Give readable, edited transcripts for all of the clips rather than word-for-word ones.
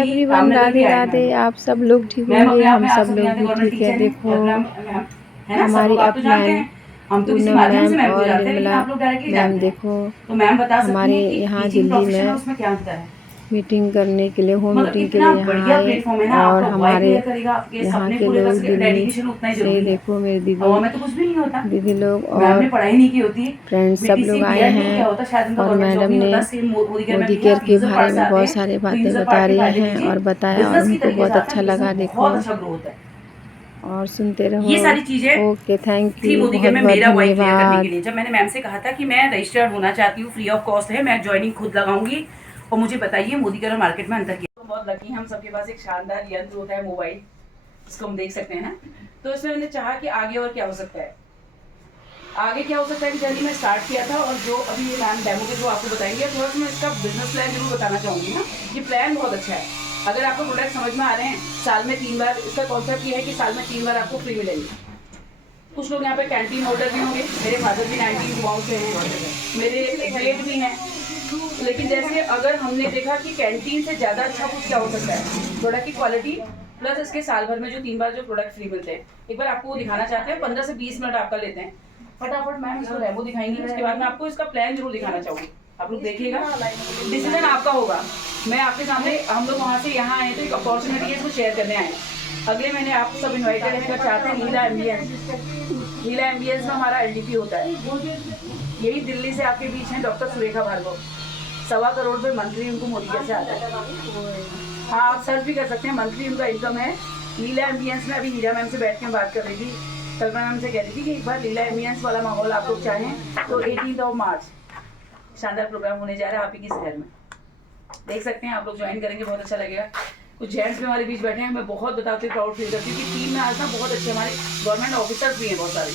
Everyone, Radhe Radhe. आप सब लोग ठीक होंगे, हम सब लोग भी ठीक है। देखो हमारी अपलाइन पूनम मैम और निर्मला मैम, देखो तो मैम बता सकती हमारे हैं कि यहाँ टीचिंग दिल्ली प्रोफेशन है में उसमें क्या होता है। मीटिंग करने के लिए, होम मतलब मीटिंग के इतना लिए यहाँ बढ़िया आए। प्लेटफॉर्म है ना, और आपका वाई हमारे क्लियर करेगा, आपके यहाँ सपने के पूरे कर लोग सके, दिल्ली डेडिकेशन उतना ही से, जरूरी है। देखो मेरे हवा में तो कुछ भी नहीं होता। दीदी लोग मैम ने और पढ़ाई नहीं की होती। फ्रेंड्स सब बीटीसी लोग आए बीएड नहीं हैं। किया होता, शायद उनका और गवर्नमेंट जॉब मैडम नहीं ने होता। सेम मोदी केयर में मोदी भी है, केयर आप के यूजर बारे पार्ट से में आते बहुत हैं सारे तो बातें यूजर बता पार्ट के रही फायदे हैं लीजिए। और बताया, और बिजनेस की हमको तरीके से बहुत आता अच्छा है, बिजनेस लगा। में देखो बहुत अच्छा ग्रोथ है। और सुनते रहो। ये सारी चीजें ओके, थैंक थी यू, मोदी केयर बहुत में बहुत मेरा वाई क्लियर करने के धन्यवाद। लिए। जब मैंने मैम से कहा था कि मैं रजिस्टर्ड होना चाहती हूँ, फ्री ऑफ कॉस्ट है, मैं ज्वाइनिंग खुद लगाऊंगी और मुझे बताइए मोदी केयर और मार्केट में अंतर क्या। तो बहुत लकी हैं हम सबके पास एक शानदार यंत्र होता है मोबाइल, जिसको हम देख सकते हैं ना। तो इसमें मैंने चाहा कि आगे और क्या हो सकता है, आगे क्या हो सकता है कि जर्नी में स्टार्ट किया था। और जो अभी ये मैम डेमो के जो आपको बताएंगे, थोड़ा सा मैं इसका बिजनेस प्लान जरूर बताना चाहूँगी ना। ये प्लान बहुत अच्छा है। अगर आपको प्रोडक्ट समझ में आ रहे हैं, साल में 3 बार, इसका कॉन्सेप्ट ये है कि साल में 3 बार आपको फ्री मिलेंगे। कुछ लोग यहाँ पे कैंटीन होल्डर भी होंगे, मेरे फादर भी 90 युवाओं से हैं, मेरे जेठ भी हैं। लेकिन जैसे अगर हमने देखा कि कैंटीन से ज़्यादा अच्छा कुछ क्या हो सकता है, प्रोडक्ट की क्वालिटी प्लस इसके साल भर में जो 3 बार जो प्रोडक्ट फ्री मिलते हैं। एक बार आपको वो दिखाना चाहते हैं, 15 से 20 मिनट आपका लेते हैं। फटाफट मैम इसको डेमो दिखाएंगी, उसके बाद मैं आपको इसका प्लान जरूर दिखाना चाहूँगी। आप लोग देखिएगा, डिसीजन आपका होगा। मैं आपके सामने, हम लोग वहाँ से यहाँ आए तो एक अपॉर्चुनिटी है, इसको शेयर करने आए। अगले महीने आप सब इन्वाइटेड हैं, अगर चाहते हैं। लीला एमबीएस में हमारा एलडीपी होता है। यही दिल्ली से आपके बीच हैं डॉक्टर सुरेखा भार्गव, 1.25 करोड़ रुपये मंथली उनको मोदी केयर से आता है। हाँ, आप सर्च भी कर सकते हैं, मंथली उनका इनकम है। लीला एम्बियंस में अभी हीरा मैम से बैठ के बात कर रही थी, कल्पना मैम से कह रही थी कि एक बार लीला एम्बियंस वाला माहौल आप लोग चाहें तो 18 मार्च शानदार प्रोग्राम होने जा रहा है आप ही के शहर में। देख सकते हैं, आप लोग ज्वाइन करेंगे, बहुत अच्छा लगेगा। कुछ जेंट्स भी हमारे बीच बैठे हैं, मैं बहुत बताती हूँ, प्राउड फील करती हूँ कि टीम में आज ना बहुत अच्छे हमारे गवर्नमेंट ऑफिसर्स भी हैं, बहुत सारे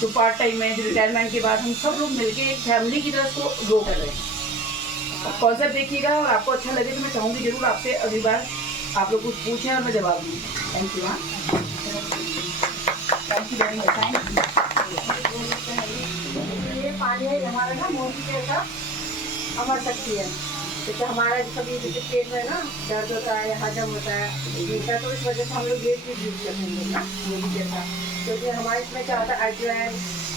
जो पार्ट टाइम में, जो रिटायरमेंट के बाद हम सब लोग मिलकर एक फैमिली की तरह इसको ग्रो कर रहे हैं। कॉन्सेप्ट देखिएगा और आपको अच्छा लगे तो मैं चाहूँगी जरूर आपसे अगली बार आप लोग कुछ पूछें और मैं जवाब दूँ। Thank you. हाँ, thank you very much. Thank you. ये पानी है हमारा ना मोदी केयर का अमर शक्ति है। जैसे हमारा कभी जैसे पेट में ना दर्द होता है, हजम होता है, तो इस वजह से हम लोग ये चीज़ यूज करते हैं ना मोदी केयर का। क्योंकि हमारे इसमें क्या होता है, अजवाइन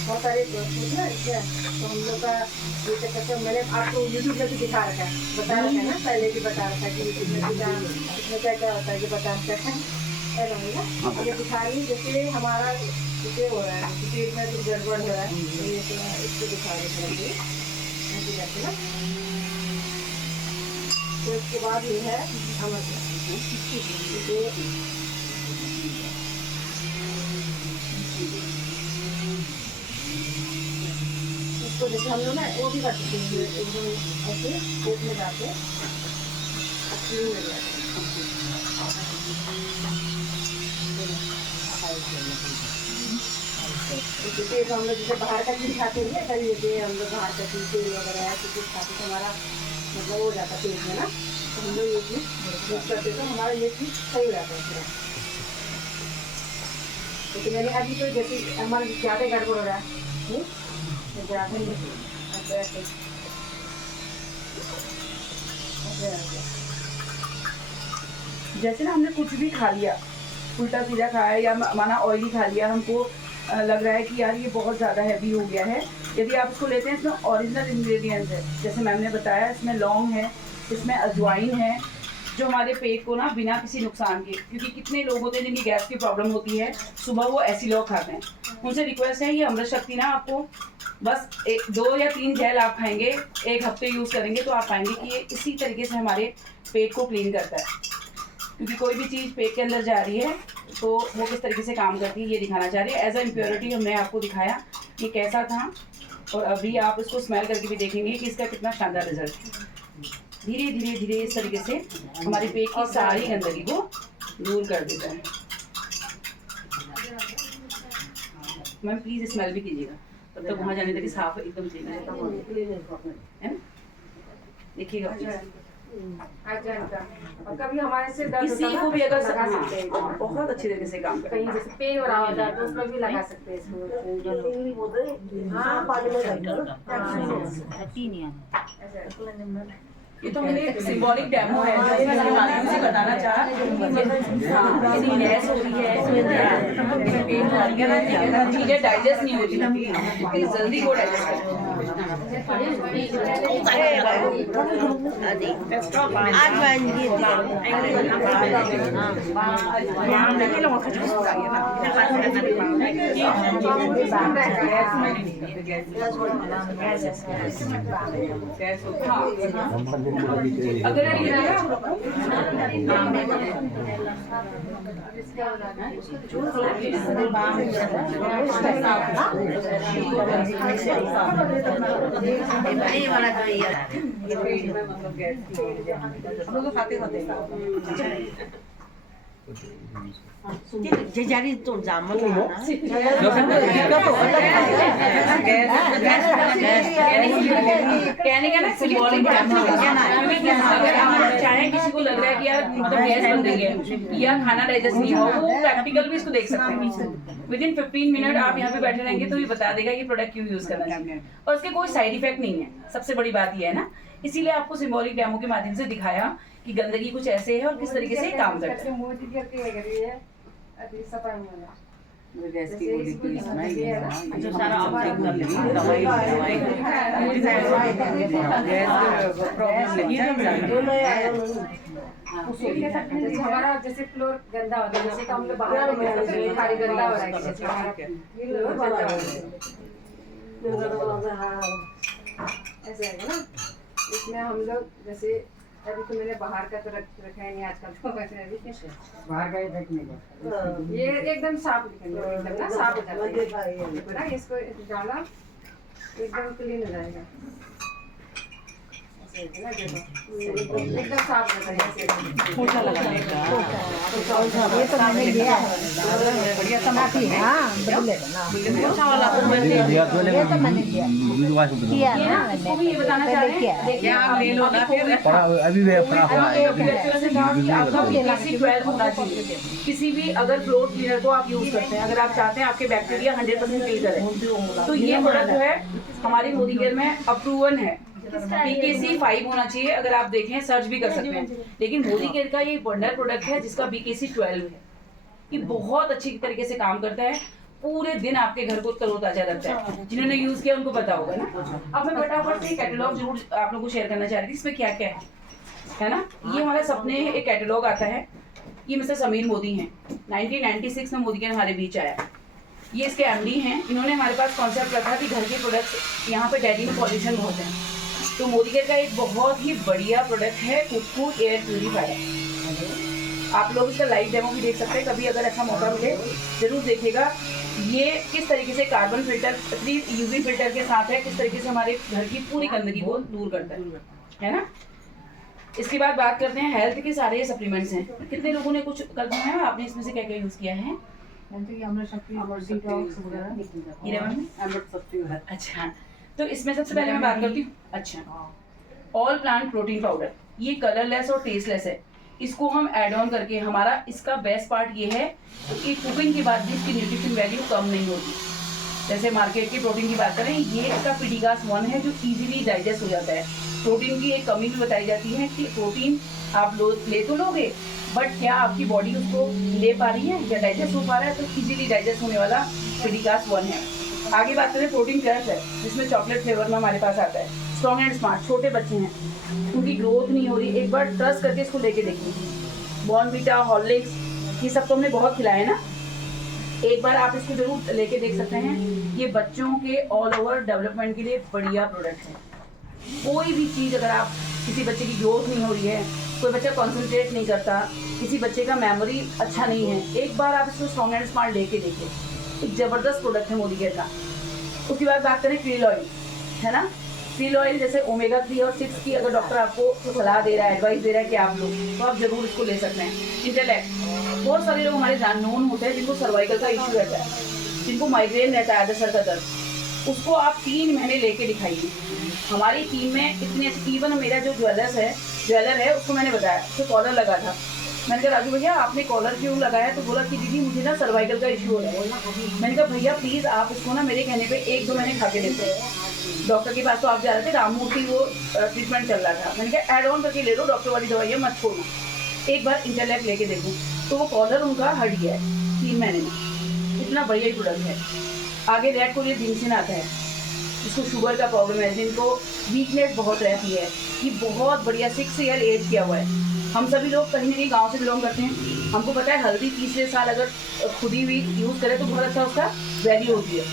बहुत सारे चीज़ ना इसमें, तो हम लोग का ये क्या कहते हैं, मैंने आपको यूट्यूब में भी दिखा रखा है, बता रखा है ना, पहले भी बता रखा है कि यूट्यूब में इसमें क्या क्या होता है, ये बता रखा है ना। अब ये दिखा रही, जैसे हमारा जैसे हो रहा है पेट में कुछ गड़बड़ हो रहा है, तो ये इसको दिखा रहे हैं ना। तो इसके बाद ये है इसको जैसे हम लोग ना वो भी कर सकते हैं, एकदम ऐसे पेट में जाके अच्छी हो जाए। पेट हम लोग जैसे बाहर का चीज़ खाते हैं, कभी जैसे हम लोग बाहर का चीज़ तेल वगैरह है कुछ खाते तो हमारा मतलब हो जाता पेट में ना, तो हम लोग ये चीज़ यूज करते तो हमारा ये चीज़ सही हो जाता है। लेकिन मैंने अभी तो जैसे हमारा ज़्यादा गड़बड़ हो रहा है, जैसे ना हमने कुछ भी खा लिया, उल्टा सीधा खाया या माना ऑयली खा लिया, हमको लग रहा है कि यार ये बहुत ज़्यादा हैवी हो गया है। यदि आप इसको लेते हैं, इसमें ओरिजिनल इंग्रेडिएंट्स है, जैसे मैम ने बताया, इसमें लौंग है, इसमें अजवाइन है, जो हमारे पेट को ना बिना किसी नुकसान के, क्योंकि कितने लोग होते हैं जिनकी गैस की प्रॉब्लम होती है, सुबह वो ऐसी लौंग खाते हैं, उनसे रिक्वेस्ट है ये अमृत शक्ति ना आपको बस 2 या 3 जेल आप खाएंगे, 1 हफ्ते यूज़ करेंगे तो आप पाएंगे कि ये इसी तरीके से हमारे पेट को क्लीन करता है। क्योंकि कोई भी चीज़ पेट के अंदर जा रही है तो वो किस तरीके से काम करती है ये दिखाना चाह रही है। एज अ इम्प्योरिटी हमने आपको दिखाया कि कैसा था, और अभी आप इसको स्मेल करके भी देखेंगे कि इसका कितना शानदार रिजल्ट। धीरे धीरे धीरे इस तरीके से हमारे पेट की सारी गंदगी को दूर कर देता है। मैम प्लीज़ स्मेल भी कीजिएगा, तब तक वहाँ जाने तक साफ एकदम क्लीन है ना। देखिएगा और कभी हमारे से दर्द किसी को भी अगर लगा सकते हैं, बहुत अच्छी तरीके से काम करते हैं। कहीं जैसे पेन हो रहा होता है तो उसमें भी लगा सकते हैं इसको। हाँ, पानी में ये तो मैंने सिंबॉलिक डेमो है जो मैं इसके माध्यम से बताना चाहा। हाँ, यदि गैस हो रही है, पेट भारी है, चीजें डाइजेस्ट नहीं होती, फिर जल्दी वो डाइजेस्ट अगर 제자리 좀 잘못 कहने का ना सिंबॉलिक अगर हम चाहें किसी को लग रहा है कि यार मतलब गैस बन रही है या खाना डाइजेस्ट नहीं हो, वो प्रैक्टिकल भी इसको देख सकते हैं। विदिन 15 मिनट आप यहाँ पे बैठे रहेंगे तो ये बता देगा कि प्रोडक्ट क्यों यूज करना चाहिए और उसके कोई साइड इफेक्ट नहीं है। सबसे बड़ी बात ये है ना, इसीलिए आपको सिंबॉलिक डेमो के माध्यम से दिखाया कि गंदगी कुछ ऐसे है और किस तरीके से काम करता है। गैस की गोली की सुनाई है जो सारा आप चेक कर लेंगे, दवाई गैस प्रॉब्लम लगी है हमारा जैसे फ्लोर गंदा होता है, जैसे हम लोग बाहर खाली गंदा हो रहा है, जैसे हमारा फ्लोर गंदा हो रहा है ऐसे है ना। इसमें हम लोग जैसे अभी तो मैंने बाहर का तो रखा है नहीं आजकल, तो वैसे अभी बाहर का इफेक्ट नहीं करता, ये एकदम साफ निकलेगा, एकदम ना साफ हो जाता है ना। इसको डाला एकदम क्लीन हो जाएगा, एकदम साफ हो जाता है। पोछा लगाने का ये तो मैंने लिया है, बढ़िया समाती है। हाँ बदलेगा ना, पोछा वाला तो मैंने ये तो मैंने लिया किया ना, इसको भी ये बताना चाह रहे हैं, देखिए आप ले लो ना, फिर किसी भी अगर फ्लोर क्लीनर को आप यूज करते हैं, अगर आप चाहते हैं आपके बैक्टीरिया 100% किल करें, तो ये प्रोडक्ट जो है हमारी मोदी केयर में अप्रूवल है। BKC 5 होना चाहिए, अगर आप देखें सर्च भी कर सकते हैं। लेकिन मोदी केयर का ये वंडर प्रोडक्ट है जिसका BKC 12 है। ये बहुत अच्छी तरीके से काम करता है, पूरे दिन आपके घर को तरोताजा रखता है। जिन्होंने यूज किया उनको पता होगा ना। अब मैं फटाफट से कैटलॉग जरूर आप लोगों को शेयर करना चाह रही थी, इसमें क्या क्या है ना। ये हमारा सपने एक कैटलॉग आता है, ये मिस्टर समीर मोदी हैं, 1996 में मोदी केयर हमारे बीच आया। ये इसके MD हैं, इन्होंने हमारे पास कॉन्सेप्ट रखा कि घर के प्रोडक्ट्स यहाँ पे दिल्ली में पॉल्यूशन बहुत है, तो मोदी केयर का एक बहुत ही बढ़िया प्रोडक्ट है कुकू एयर प्यूरीफायर। आप लोग इसका लाइव डेमो भी देख सकते हैं, कभी अगर अच्छा मौका मिले जरूर देखिएगा। ये किस तरीके से कार्बन फिल्टर UV फिल्टर के साथ है, किस तरीके से हमारे घर की पूरी गंदगी को दूर करता है ना। इसके बाद बात करते हैं हेल्थ के सारे सप्लीमेंट्स हैं। कितने लोगों ने कुछ कल्पना है आपने इसमें से क्या क्या यूज किया है? अच्छा, तो इसमें सबसे पहले मैं बात करती हूँ, अच्छा ऑल प्लांट प्रोटीन पाउडर, ये कलरलेस और टेस्टलेस है। इसको हम ऐड ऑन करके, हमारा इसका बेस्ट पार्ट ये है कि कुकिंग के बाद भी इसकी न्यूट्रिशन वैल्यू कम नहीं होती। जैसे मार्केट की प्रोटीन की बात करें, ये इसका पीडीगास 1 है जो इजीली डाइजेस्ट हो जाता है। प्रोटीन की एक कमी भी बताई जाती है कि प्रोटीन आप ले तो लोगे, बट क्या आपकी बॉडी उसको ले पा रही है या डाइजेस्ट हो पा रहा है, तो इजीली डाइजेस्ट होने वाला पीडीगास 1 है। आगे बात करें प्रोटीन क्रश है, जिसमें चॉकलेट फ्लेवर में हमारे पास आता है। स्ट्रॉन्ग एंड स्मार्ट, छोटे बच्चे हैं उनकी ग्रोथ नहीं हो रही, एक बार ट्रस्ट करके इसको लेके देखिए। बॉर्नवीटा, हॉर्लिक्स, ये सब तो हमने बहुत खिलाया है ना, एक बार आप इसको जरूर लेके देख सकते हैं। ये बच्चों के ऑल ओवर डेवलपमेंट के लिए बढ़िया प्रोडक्ट है। कोई भी चीज़ अगर आप, किसी बच्चे की ग्रोथ नहीं हो रही है, कोई बच्चा कॉन्सेंट्रेट नहीं करता, किसी बच्चे का मेमोरी अच्छा नहीं है, एक बार आप इसको स्ट्रॉन्ग एंड स्मार्ट लेके देखिए। एक ज़बरदस्त प्रोडक्ट है मोदी केयर का। उसके बाद बात करें क्रील ऑयल, है ना। क्रील ऑयल जैसे ओमेगा 3 और 6 की अगर डॉक्टर आपको सलाह दे रहा है, एडवाइस दे रहा है कि आप लोग, तो आप जरूर इसको ले सकते हैं। इंटेलेक्ट, बहुत सारे लोग हमारे नोन होते हैं जिनको सर्वाइकल का इशू रहता है, जिनको माइग्रेन रहता है, सर का दर्द, उसको आप 3 महीने लेके दिखाइए। हमारी टीम में इतने अच्छे, इवन मेरा जो ज्वेलर है उसको मैंने बताया, उसको कॉलर लगा था। मैंने कहा राजू भैया आपने कॉलर क्यों लगाया, तो बोला कि दीदी मुझे ना सर्वाइकल का इशू हो रहा है। मैंने कहा भैया प्लीज़ आप इसको ना मेरे कहने पे 1-2 महीने खा के देखो, डॉक्टर के पास तो आप जा रहे थे, राममूर्ति वो ट्रीटमेंट चल रहा था। मैंने कहा ऐड ऑन करके ले लो, डॉक्टर वाली दवाइयाँ मत छोड़ना, एक बार इंटरलैक लेके देखो। तो वो कॉलर उनका हट गया है 3 महीने में, इतना बढ़िया ही प्रोडक्ट है। आगे रेड कोरियर जिनसिन आता है, जिसको शुगर का प्रॉब्लम है, जिनको वीकनेस बहुत रहती है, ये बहुत बढ़िया 6 ईयर एज किया हुआ है। हम सभी लोग कहीं ना कहीं गांव से बिलोंग करते हैं, हमको पता है हल्दी 30 साल अगर खुद ही भी यूज़ करें तो बहुत अच्छा उसका वैल्यू होती है।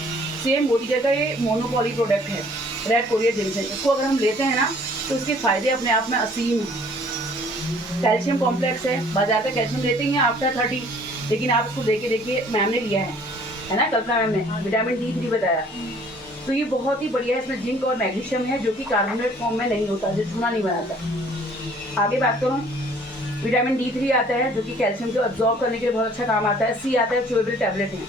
सेम मोदी केयर का ये मोनोपॉली प्रोडक्ट है रेड कोरियर जिनसिन। इसको अगर हम लेते हैं ना तो इसके फायदे अपने आप में असीम हैं। कैल्शियम कॉम्प्लेक्स है, बाजार का कैल्शियम लेते ही हैं आफ्टर 30, लेकिन आप इसको देखिए मैम ने लिया है ना, कल्पना मैम ने विटामिन D3 बताया। तो ये बहुत ही बढ़िया है, इसमें जिंक और मैग्नीशियम है जो कि कार्बोनेट फॉर्म में नहीं होता, जो चूना नहीं बनाता। आगे बात करूँ, विटामिन D3 आता है जो कि कैल्शियम को अब्जॉर्ब करने के लिए बहुत अच्छा काम आता है। C आता है, च्यूएबल टैबलेट है,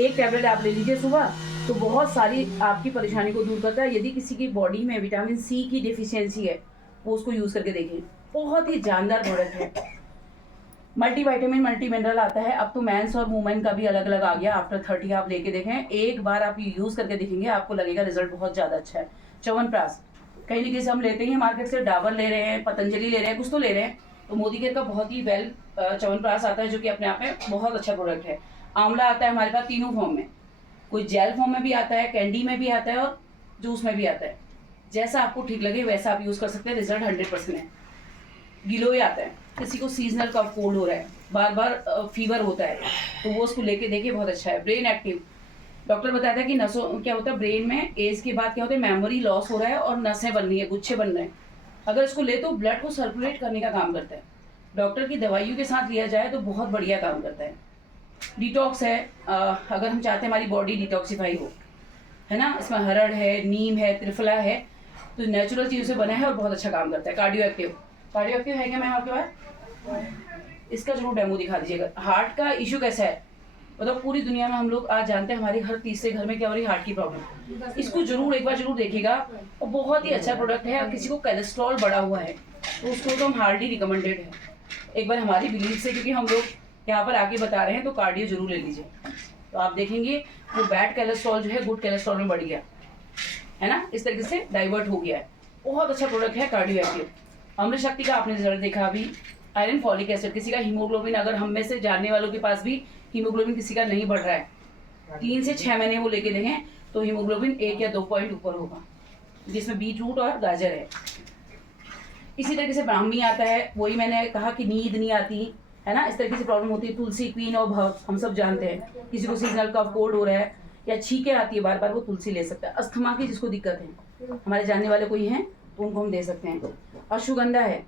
एक टैबलेट आप ले लीजिए सुबह तो बहुत सारी आपकी परेशानी को दूर करता है। यदि किसी की बॉडी में विटामिन C की डिफिशियंसी है वो उसको यूज़ करके देखिए, बहुत ही जानदार प्रोडक्ट है। मल्टी वाइटामिन मल्टी मिनरल आता है, अब तो मेंस और वुमेन का भी अलग अलग आ गया। आफ्टर 30 आप लेके देखें, एक बार आप यूज़ करके देखेंगे आपको लगेगा रिजल्ट बहुत ज़्यादा अच्छा है। च्यवनप्राश कहीं ना कहीं से हम लेते हैं मार्केट से, डाबर ले रहे हैं, पतंजलि ले रहे हैं, कुछ तो ले रहे हैं, तो मोदी केयर का बहुत ही वेल च्यवनप्राश आता है जो कि अपने आप में बहुत अच्छा प्रोडक्ट है। आंवला आता है हमारे पास तीनों फॉर्म में, कोई जेल फॉर्म में भी आता है, कैंडी में भी आता है और जूस में भी आता है। जैसा आपको ठीक लगे वैसा आप यूज़ कर सकते हैं, रिजल्ट 100% है। गिलोय आता है, किसी को सीजनल कफ कोल्ड हो रहा है, बार बार फीवर होता है, तो वो उसको लेके देखिए, बहुत अच्छा है। ब्रेन एक्टिव, डॉक्टर बताया था कि नसों क्या होता है, ब्रेन में एज के बाद क्या होता है, मेमोरी लॉस हो रहा है और नसें बन रही है, गुच्छे बन रहे हैं। अगर इसको ले तो ब्लड को सर्कुलेट करने का काम करता है। डॉक्टर की दवाइयों के साथ लिया जाए तो बहुत बढ़िया काम करता है। डिटॉक्स है, अगर हम चाहते हैं हमारी बॉडी डिटॉक्सीफाई हो, है ना, इसमें हरड़ है, नीम है, त्रिफला है, तो नेचुरल चीज़ों से बना है और बहुत अच्छा काम करता है। कार्डियो एक्टिव, कार्डियो एक्टिव है क्या मैम आपके पास? इसका जरूर डेमो दिखा दीजिएगा। हार्ट का इशू कैसा है, मतलब पूरी दुनिया में हम लोग आज जानते हैं हमारे हर तीसरे घर में क्या हो रही है, हार्ट की प्रॉब्लम। इसको जरूर एक बार जरूर देखिएगा, और बहुत ही अच्छा प्रोडक्ट है। और किसी को कोलेस्ट्रॉल बढ़ा हुआ है तो उसको तो हम हार्डली रिकमेंडेड है, एक बार हमारी बिलीव से, क्योंकि हम लोग यहाँ पर आके बता रहे हैं, तो कार्डियो जरूर ले लीजिए। तो आप देखेंगे वो बैड कोलेस्ट्रॉल जो है गुड कोलेस्ट्रॉल में बढ़ गया है ना, इस तरीके से डाइवर्ट हो गया है। बहुत अच्छा प्रोडक्ट है कार्डियो एक्टिव। अमृत शक्ति का आपने रिजल्ट देखा अभी। आयरन फॉलिक एसिड, किसी का हीमोग्लोबिन, अगर हम में से जानने वालों के पास भी हीमोग्लोबिन किसी का नहीं बढ़ रहा है, 3 से 6 महीने वो लेके देखें तो हीमोग्लोबिन 1 या 2 पॉइंट ऊपर होगा, जिसमें बीट रूट और गाजर है। इसी तरीके से ब्राह्मी आता है, वही मैंने कहा कि नींद नहीं आती है ना, इस तरीके से प्रॉब्लम होती है। तुलसी, क्वीन और भव हम सब जानते हैं। किसी को सीजनल कफ कोल्ड हो रहा है या छींके आती है बार बार, वो तुलसी ले सकता है। अस्थमा की जिसको दिक्कत है, हमारे जानने वाले कोई हैं तो उनको हम दे सकते हैं। अश्वगंधा है,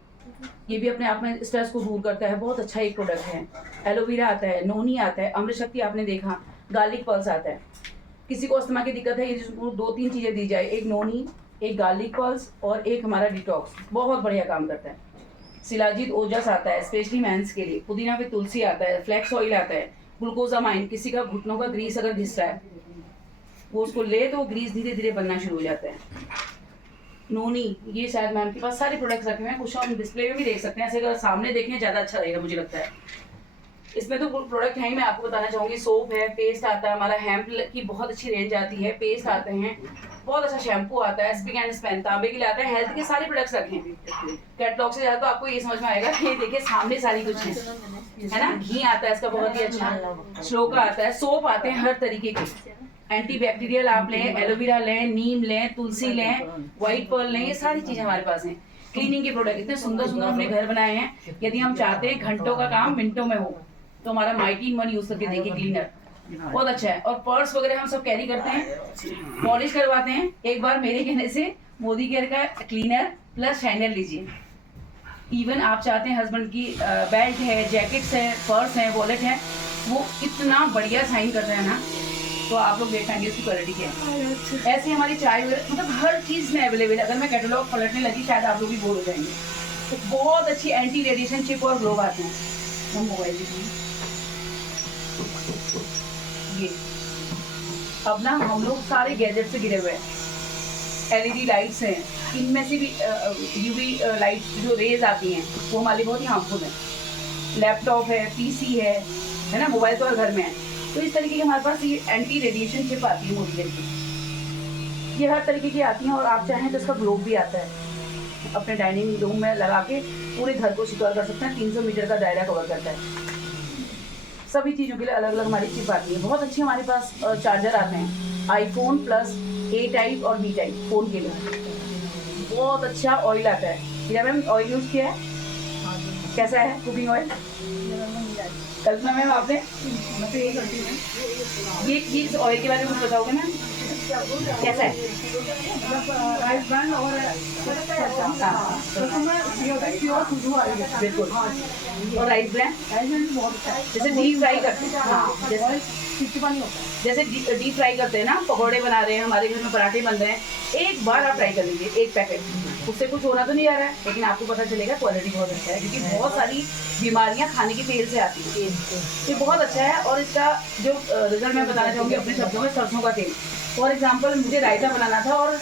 ये भी अपने आप में स्ट्रेस को दूर करता है, बहुत अच्छा एक प्रोडक्ट है। एलोवेरा आता है, नोनी आता है, अमृत शक्ति आपने देखा, गार्लिक पल्स आता है। किसी को अस्थमा की दिक्कत है, ये 2-3 चीज़ें दी जाए, एक नोनी, एक गार्लिक पल्स और एक हमारा डिटॉक्स, बहुत बढ़िया काम करता है। शिलाजीत ओजस आता है स्पेशली मेंस के लिए, पुदीना पे तुलसी आता है, फ्लैक्स ऑयल आता है, ग्लूकोजामाइन, किसी का घुटनों का ग्रीस अगर घिस रहा है वो उसको ले तो ग्रीस धीरे धीरे बनना शुरू हो जाता है। नोनी, ये शायद मैम के पास सारे प्रोडक्ट्स रखे हुए हैं, कुछ हम डिस्प्ले में भी देख सकते हैं, ऐसे अगर सामने देखें ज़्यादा अच्छा रहेगा मुझे लगता है। इसमें तो प्रोडक्ट है ही, मैं आपको बताना चाहूँगी। सोप है, पेस्ट आता है, हमारा हेम्प की बहुत अच्छी रेंज आती है, पेस्ट आते हैं, बहुत अच्छा शैम्पू आता है, स्पिक एंड स्पैन तांबे के लिए आता है, हेल्थ के सारे प्रोडक्ट्स रखे हैं। कैटलॉग से ज़्यादा तो आपको ये समझ में आएगा कि ये देखिए सामने सारी कुछ है ना। घी आता है इसका बहुत ही अच्छा, श्लोका आता है, सोप आते हैं हर तरीके के, एंटी बैक्टीरियल आप लें, एलोवेरा लें, नीम लें, तुलसी लें, व्हाइट पर्ल लें, ये सारी चीज़ें हमारे पास हैं। क्लीनिंग के प्रोडक्ट इतने सुंदर सुंदर हमने घर बनाए हैं, यदि हम चाहते हैं घंटों का काम मिनटों में हो तो हमारा माइटी 1 यूज करके देखिए, क्लीनर बहुत अच्छा है। और पर्स वगैरह हम सब कैरी करते हैं, पॉलिश करवाते हैं। एक बार मेरे कहने से मोदी केयर का क्लीनर प्लस शाइनर लीजिए। इवन आप चाहते हैं हस्बैंड की बेल्ट है, जैकेट्स है, पर्स है, वॉलेट है, वो इतना बढ़िया शाइन करता है ना, तो आप लोग देख पाएंगे उसकी क्वालिटी क्या है। ऐसे हमारी चाय वगैरह मतलब हर चीज़ में अवेलेबल है। अगर मैं कैटलॉग पलटने लगी शायद आप लोग भी बोर हो जाएंगे। तो बहुत अच्छी एंटी रेडिएशन चिप और ग्लोव आते हैं। हम मोबाइल देखिए, ये अब ना हम लोग सारे गैजेट से गिरे हुए हैं। LED लाइट्स हैं, इनमें से भी UV लाइट जो रेज आती हैं वो हमारे बहुत ही हार्मफुल हैं। लैपटॉप है, PC है ना, मोबाइल तो हर घर में है। तो इस तरीके की हमारे पास ये एंटी रेडिएशन चिप आती है मोदी केयर की। ये हर तरीके की आती हैं और आप चाहें तो इसका ग्लोब भी आता है। अपने डाइनिंग रूम में लगा के पूरे घर को सिक्योर कर सकते हैं। 300 मीटर का दायरा कवर करता है। सभी चीज़ों के लिए अलग अलग हमारी चिप आती है। बहुत अच्छी हमारे पास चार्जर आते हैं आईफोन प्लस A टाइप और B टाइप फ़ोन के लिए। बहुत अच्छा ऑयल आता है। हीरा मैम ऑयल यूज़ किया है, कैसा है कुकिंग ऑयल? कल्पना मैम आपने ये इस ऑयल के बारे में कुछ बताओगे मैम, कैसा है? राइस ब्रांड और बिल्कुल। और राइस ब्रांड बहुत अच्छा है। जैसे डीप फ्राई करते हैं, हाँ, जैसे डीप फ्राई करते हैं ना, पकौड़े बना रहे हैं, हमारे घर में पराठे बन रहे हैं, एक बार आप ट्राई कर लीजिए, एक पैकेट, उससे कुछ होना तो नहीं आ रहा है, लेकिन आपको पता चलेगा क्वालिटी बहुत अच्छा है, क्योंकि बहुत सारी बीमारियां खाने के तेल से आती हैं। ये बहुत अच्छा है। और इसका जो रिजल्ट मैं बताना चाहूँगी अपने शब्दों में, सरसों का तेल। फॉर एग्जाम्पल मुझे रायता बनाना था और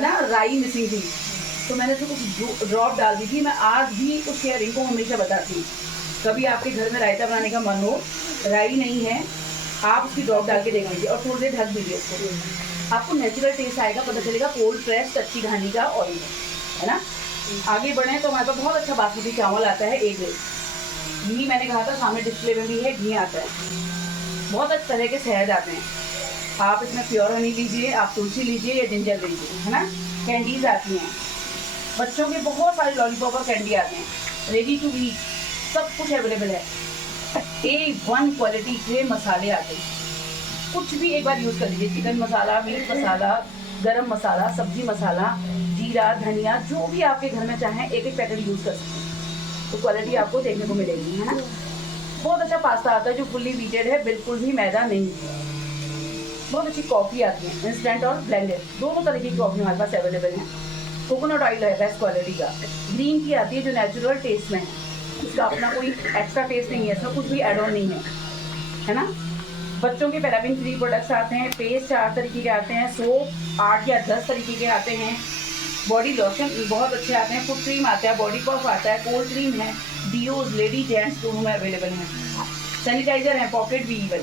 ना राई मिसिंग थी, तो मैंने उसमें कुछ ड्रॉप डाल दी थी। मैं आज भी उस शेयरिंग को हमेशा बताती हूँ। कभी आपके घर में रायता बनाने का मन हो, राई नहीं है, आप उसकी ड्रॉप डाल के देख लीजिए और थोड़ी देर ढक दीजिए उसको, आपको नेचुरल टेस्ट आएगा, पता चलेगा कोल्ड प्रेस कच्ची घानी का ऑयल है ना। आगे बढ़ें तो हमारे पास बहुत अच्छा बासमती चावल आता है, एक घी मैंने कहा था, सामने डिस्प्ले में भी है, घी आता है। बहुत अच्छे तरह के शहद आते हैं, आप इसमें प्योर हनी लीजिए, आप तुलसी लीजिए या जिंजर लीजिए, है ना। कैंडीज आती हैं, बच्चों के बहुत सारे लॉलीपॉप और कैंडी आते हैं, रेडी टू ईट, सब कुछ अवेलेबल है। A1 क्वालिटी के मसाले आते हैं, कुछ भी एक बार यूज़ कर लीजिए, चिकन मसाला, मीट मसाला, गरम मसाला, सब्जी मसाला, जीरा, धनिया, जो भी आपके घर में चाहें एक एक पैकेट यूज़ कर सकते हैं, तो क्वालिटी आपको देखने को मिलेगी, है ना। बहुत अच्छा पास्ता आता है जो फुल्ली वीटेड है, बिल्कुल भी मैदा नहीं है। बहुत अच्छी कॉफ़ी आती है, इंस्टेंट और ब्लेंडेड, दोनों तरह की कॉफ़ी हमारे पास अवेलेबल है। कोकोनट ऑयल है बेस्ट क्वालिटी का, ग्रीन टी आती है जो नेचुरल टेस्ट में है, उसका अपना कोई एक्स्ट्रा टेस्ट नहीं है, इसमें कुछ भी एड ऑन नहीं है ना। बच्चों के पैराबिन फ्री प्रोडक्ट्स आते हैं, पेस्ट 4 तरीके के आते हैं, सोप 8 या 10 तरीके के आते हैं, बॉडी लोशन बहुत अच्छे आते हैं, फुट क्रीम आता है, बॉडी पफ आता है, कोल्ड क्रीम है, डीओज लेडी जेंट्स दोनों में अवेलेबल हैं, सैनिटाइजर है, पॉकेट भी even.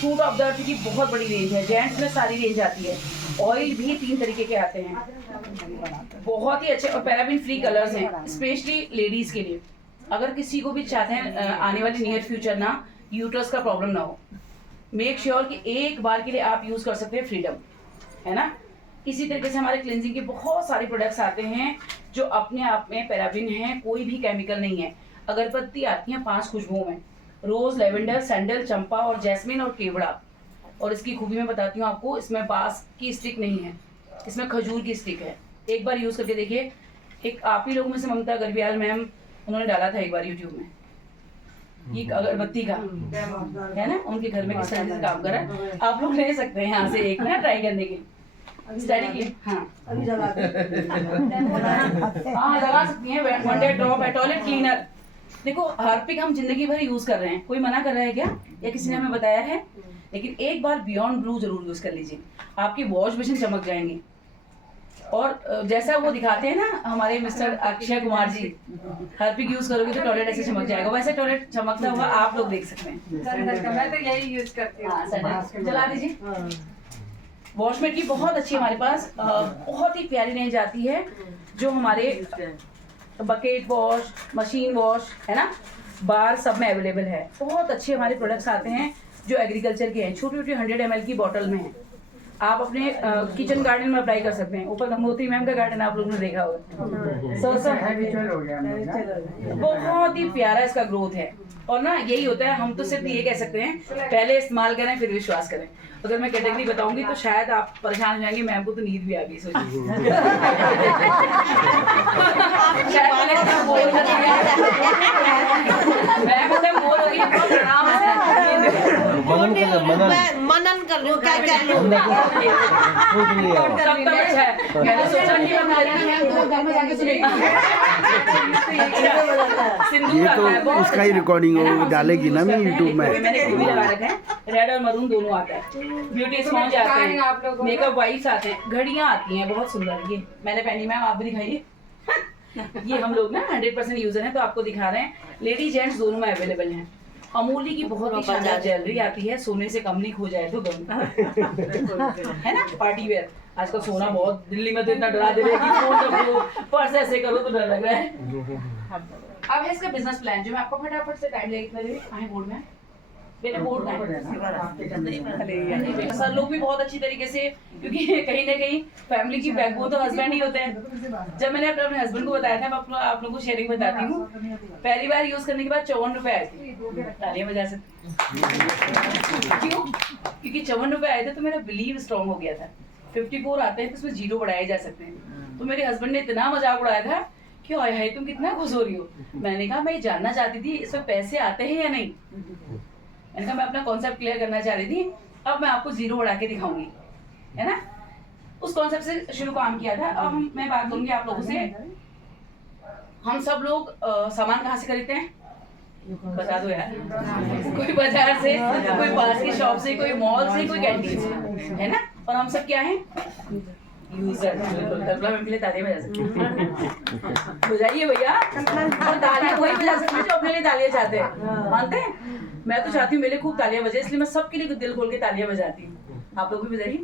Fruit of the earth की बहुत बड़ी रेंज है, जेंट्स में सारी रेंज आती है। ऑयल भी 3 तरीके के आते हैं, बहुत ही अच्छे, और पैराबिन फ्री कलर्स हैं स्पेशली लेडीज़ के लिए। अगर किसी को भी चाहते हैं आने वाले नियर फ्यूचर ना यूट्रस का प्रॉब्लम ना हो, मेक श्योर कि एक बार के लिए आप यूज़ कर सकते हैं फ्रीडम, है ना। इसी तरीके से हमारे क्लिनजिंग के बहुत सारे प्रोडक्ट्स आते हैं जो अपने आप में पैराबिन हैं, कोई भी केमिकल नहीं है। अगरबत्ती आती हैं 5 खुशबुओं में, रोज़, लेवेंडर, सैंडल, चंपा और जैस्मिन और केवड़ा। और इसकी खूबी मैं बताती हूँ आपको, इसमें बांस की स्टिक नहीं है, इसमें खजूर की स्टिक है। एक बार यूज़ करके देखिए। एक आप ही लोगों में से ममता गर्बियाल मैम, उन्होंने डाला था एक बार यूट्यूब में, ये अगरबत्ती का है ना, उनके घर में किस तरह से काम करा। आप लोग ले सकते हैं यहाँ से एक ना ट्राई करने के लिए। हाँ लगा सकती हैं। वन डे ड्रॉप है, टॉयलेट क्लीनर। देखो हार्पिक हम जिंदगी भर यूज कर रहे हैं, कोई मना कर रहा है क्या, या किसी ने हमें बताया है? लेकिन एक बार बियॉन्ड ब्लू जरूर यूज कर लीजिए, आपके वॉश बेसिन चमक जाएंगे। और जैसा वो दिखाते हैं ना हमारे mister Akshay Kumar ji, Harpic use करोगे तो टॉयलेट ऐसे चमक जाएगा, वैसे टॉयलेट चमकता हुआ आप लोग देख सकते हैं। मैं तो यही यूज करती हूँ। चला दीजिए। वॉशमेट की बहुत अच्छी हमारे पास बहुत ही प्यारी रेंज आती है, जो हमारे बकेट वॉश, मशीन वॉश है ना, बार सब में अवेलेबल है। बहुत अच्छे हमारे प्रोडक्ट्स आते हैं जो एग्रीकल्चर के हैं, छोटी छोटी 100 ml की बॉटल में है। आप अपने किचन गार्डन में अप्लाई कर सकते हैं। ऊपर गंगोत्री मैम का गार्डन आप लोगों ने देखा होगा, बहुत ही प्यारा इसका ग्रोथ है। और ना यही होता है, हम तो सिर्फ ये कह सकते हैं पहले इस्तेमाल करें फिर विश्वास करें। अगर मैं कैटेगरी बताऊंगी तो शायद आप परेशान हो जाएंगे, मैम को तो नींद भी आ गई सोचिए। मनन कर लो, क्या क्या लो। अच्छा है, मैंने सोचा कि ये तो उसका ही रिकॉर्डिंग डालेगी ना मैं यूट्यूब में। मैंने भी लगा रखा है, रेड और मरून दोनों आता है। ब्यूटी स्पॉन्ज आते हैं, मेकअप वाइप्स आते हैं, घड़ियां आती हैं बहुत सुंदर, ये मैंने पहनी, मैम आप भी दिखाइए। ये हम लोग ना 100% यूजर हैं तो आपको दिखा रहे हैं। लेडी जेंट्स दोनों में अवेलेबल हैं। अमूली की बहुत ही शानदार ज्वेलरी आती है, सोने से कम नहीं खो जाए तो गम है ना, पार्टी वेयर। आजकल सोना बहुत, दिल्ली में तो इतना डरा दे रहे हैं कि फोन रखो, पर्स ऐसे करो तो डर लग रहा है। अब है इसका बिजनेस प्लान जो मैं आपको फटाफट से टाइम लेके कहीं बोर्ड में मेरे बोर्ड में सर लोग भी बहुत अच्छी तरीके से, क्योंकि कहीं ना कहीं फैमिली की बैकबोन तो हस्बैंड ही होते हैं। जब मैंने अपने हस्बैंड को बताया था, मैं आप लोगों को शेयरिंग बताती हूँ, पहली बार यूज करने के बाद 54 रुपए आए थे। तालियां बजा सकते क्यों? क्योंकि 54 रुपए आए थे तो मेरा बिलीव स्ट्रॉन्ग हो गया था। 54 आते हैं तो उसमें जीरो बढ़ाए जा सकते हैं। तो मेरे हस्बैंड ने इतना मजाक उड़ाया था कि हाय तुम कितना खुश हो रही हो। मैंने कहा मैं ये जानना चाहती थी इसमें पैसे आते हैं या नहीं। मैंने कहा मैं अपना कॉन्सेप्ट क्लियर करना चाह रही थी, अब मैं आपको जीरो बढ़ा के दिखाऊंगी, है ना। उस कॉन्सेप्ट से शुरू काम किया था। अब मैं बात करूंगी आप लोगों से, हम सब लोग सामान कहाँ से खरीदते हैं? बता दो यार। कोई बाजार से, कोई पास की शॉप से, कोई मॉल से, कोई कैंटीन से, है ना। और हम सब क्या हैं? यूजर। कल्पना मैम के लिए तालियां बजा सकते हैं, बजाइए भैया। और तालियां वही बजा सकते हैं जो अपने लिए तालियां चाहते हैं, मानते हैं। मैं तो चाहती हूँ मेरे खूब तालियां बजे, इसलिए मैं सबके लिए दिल खोल के तालियां बजाती हूँ। आप लोग भी बजाइए।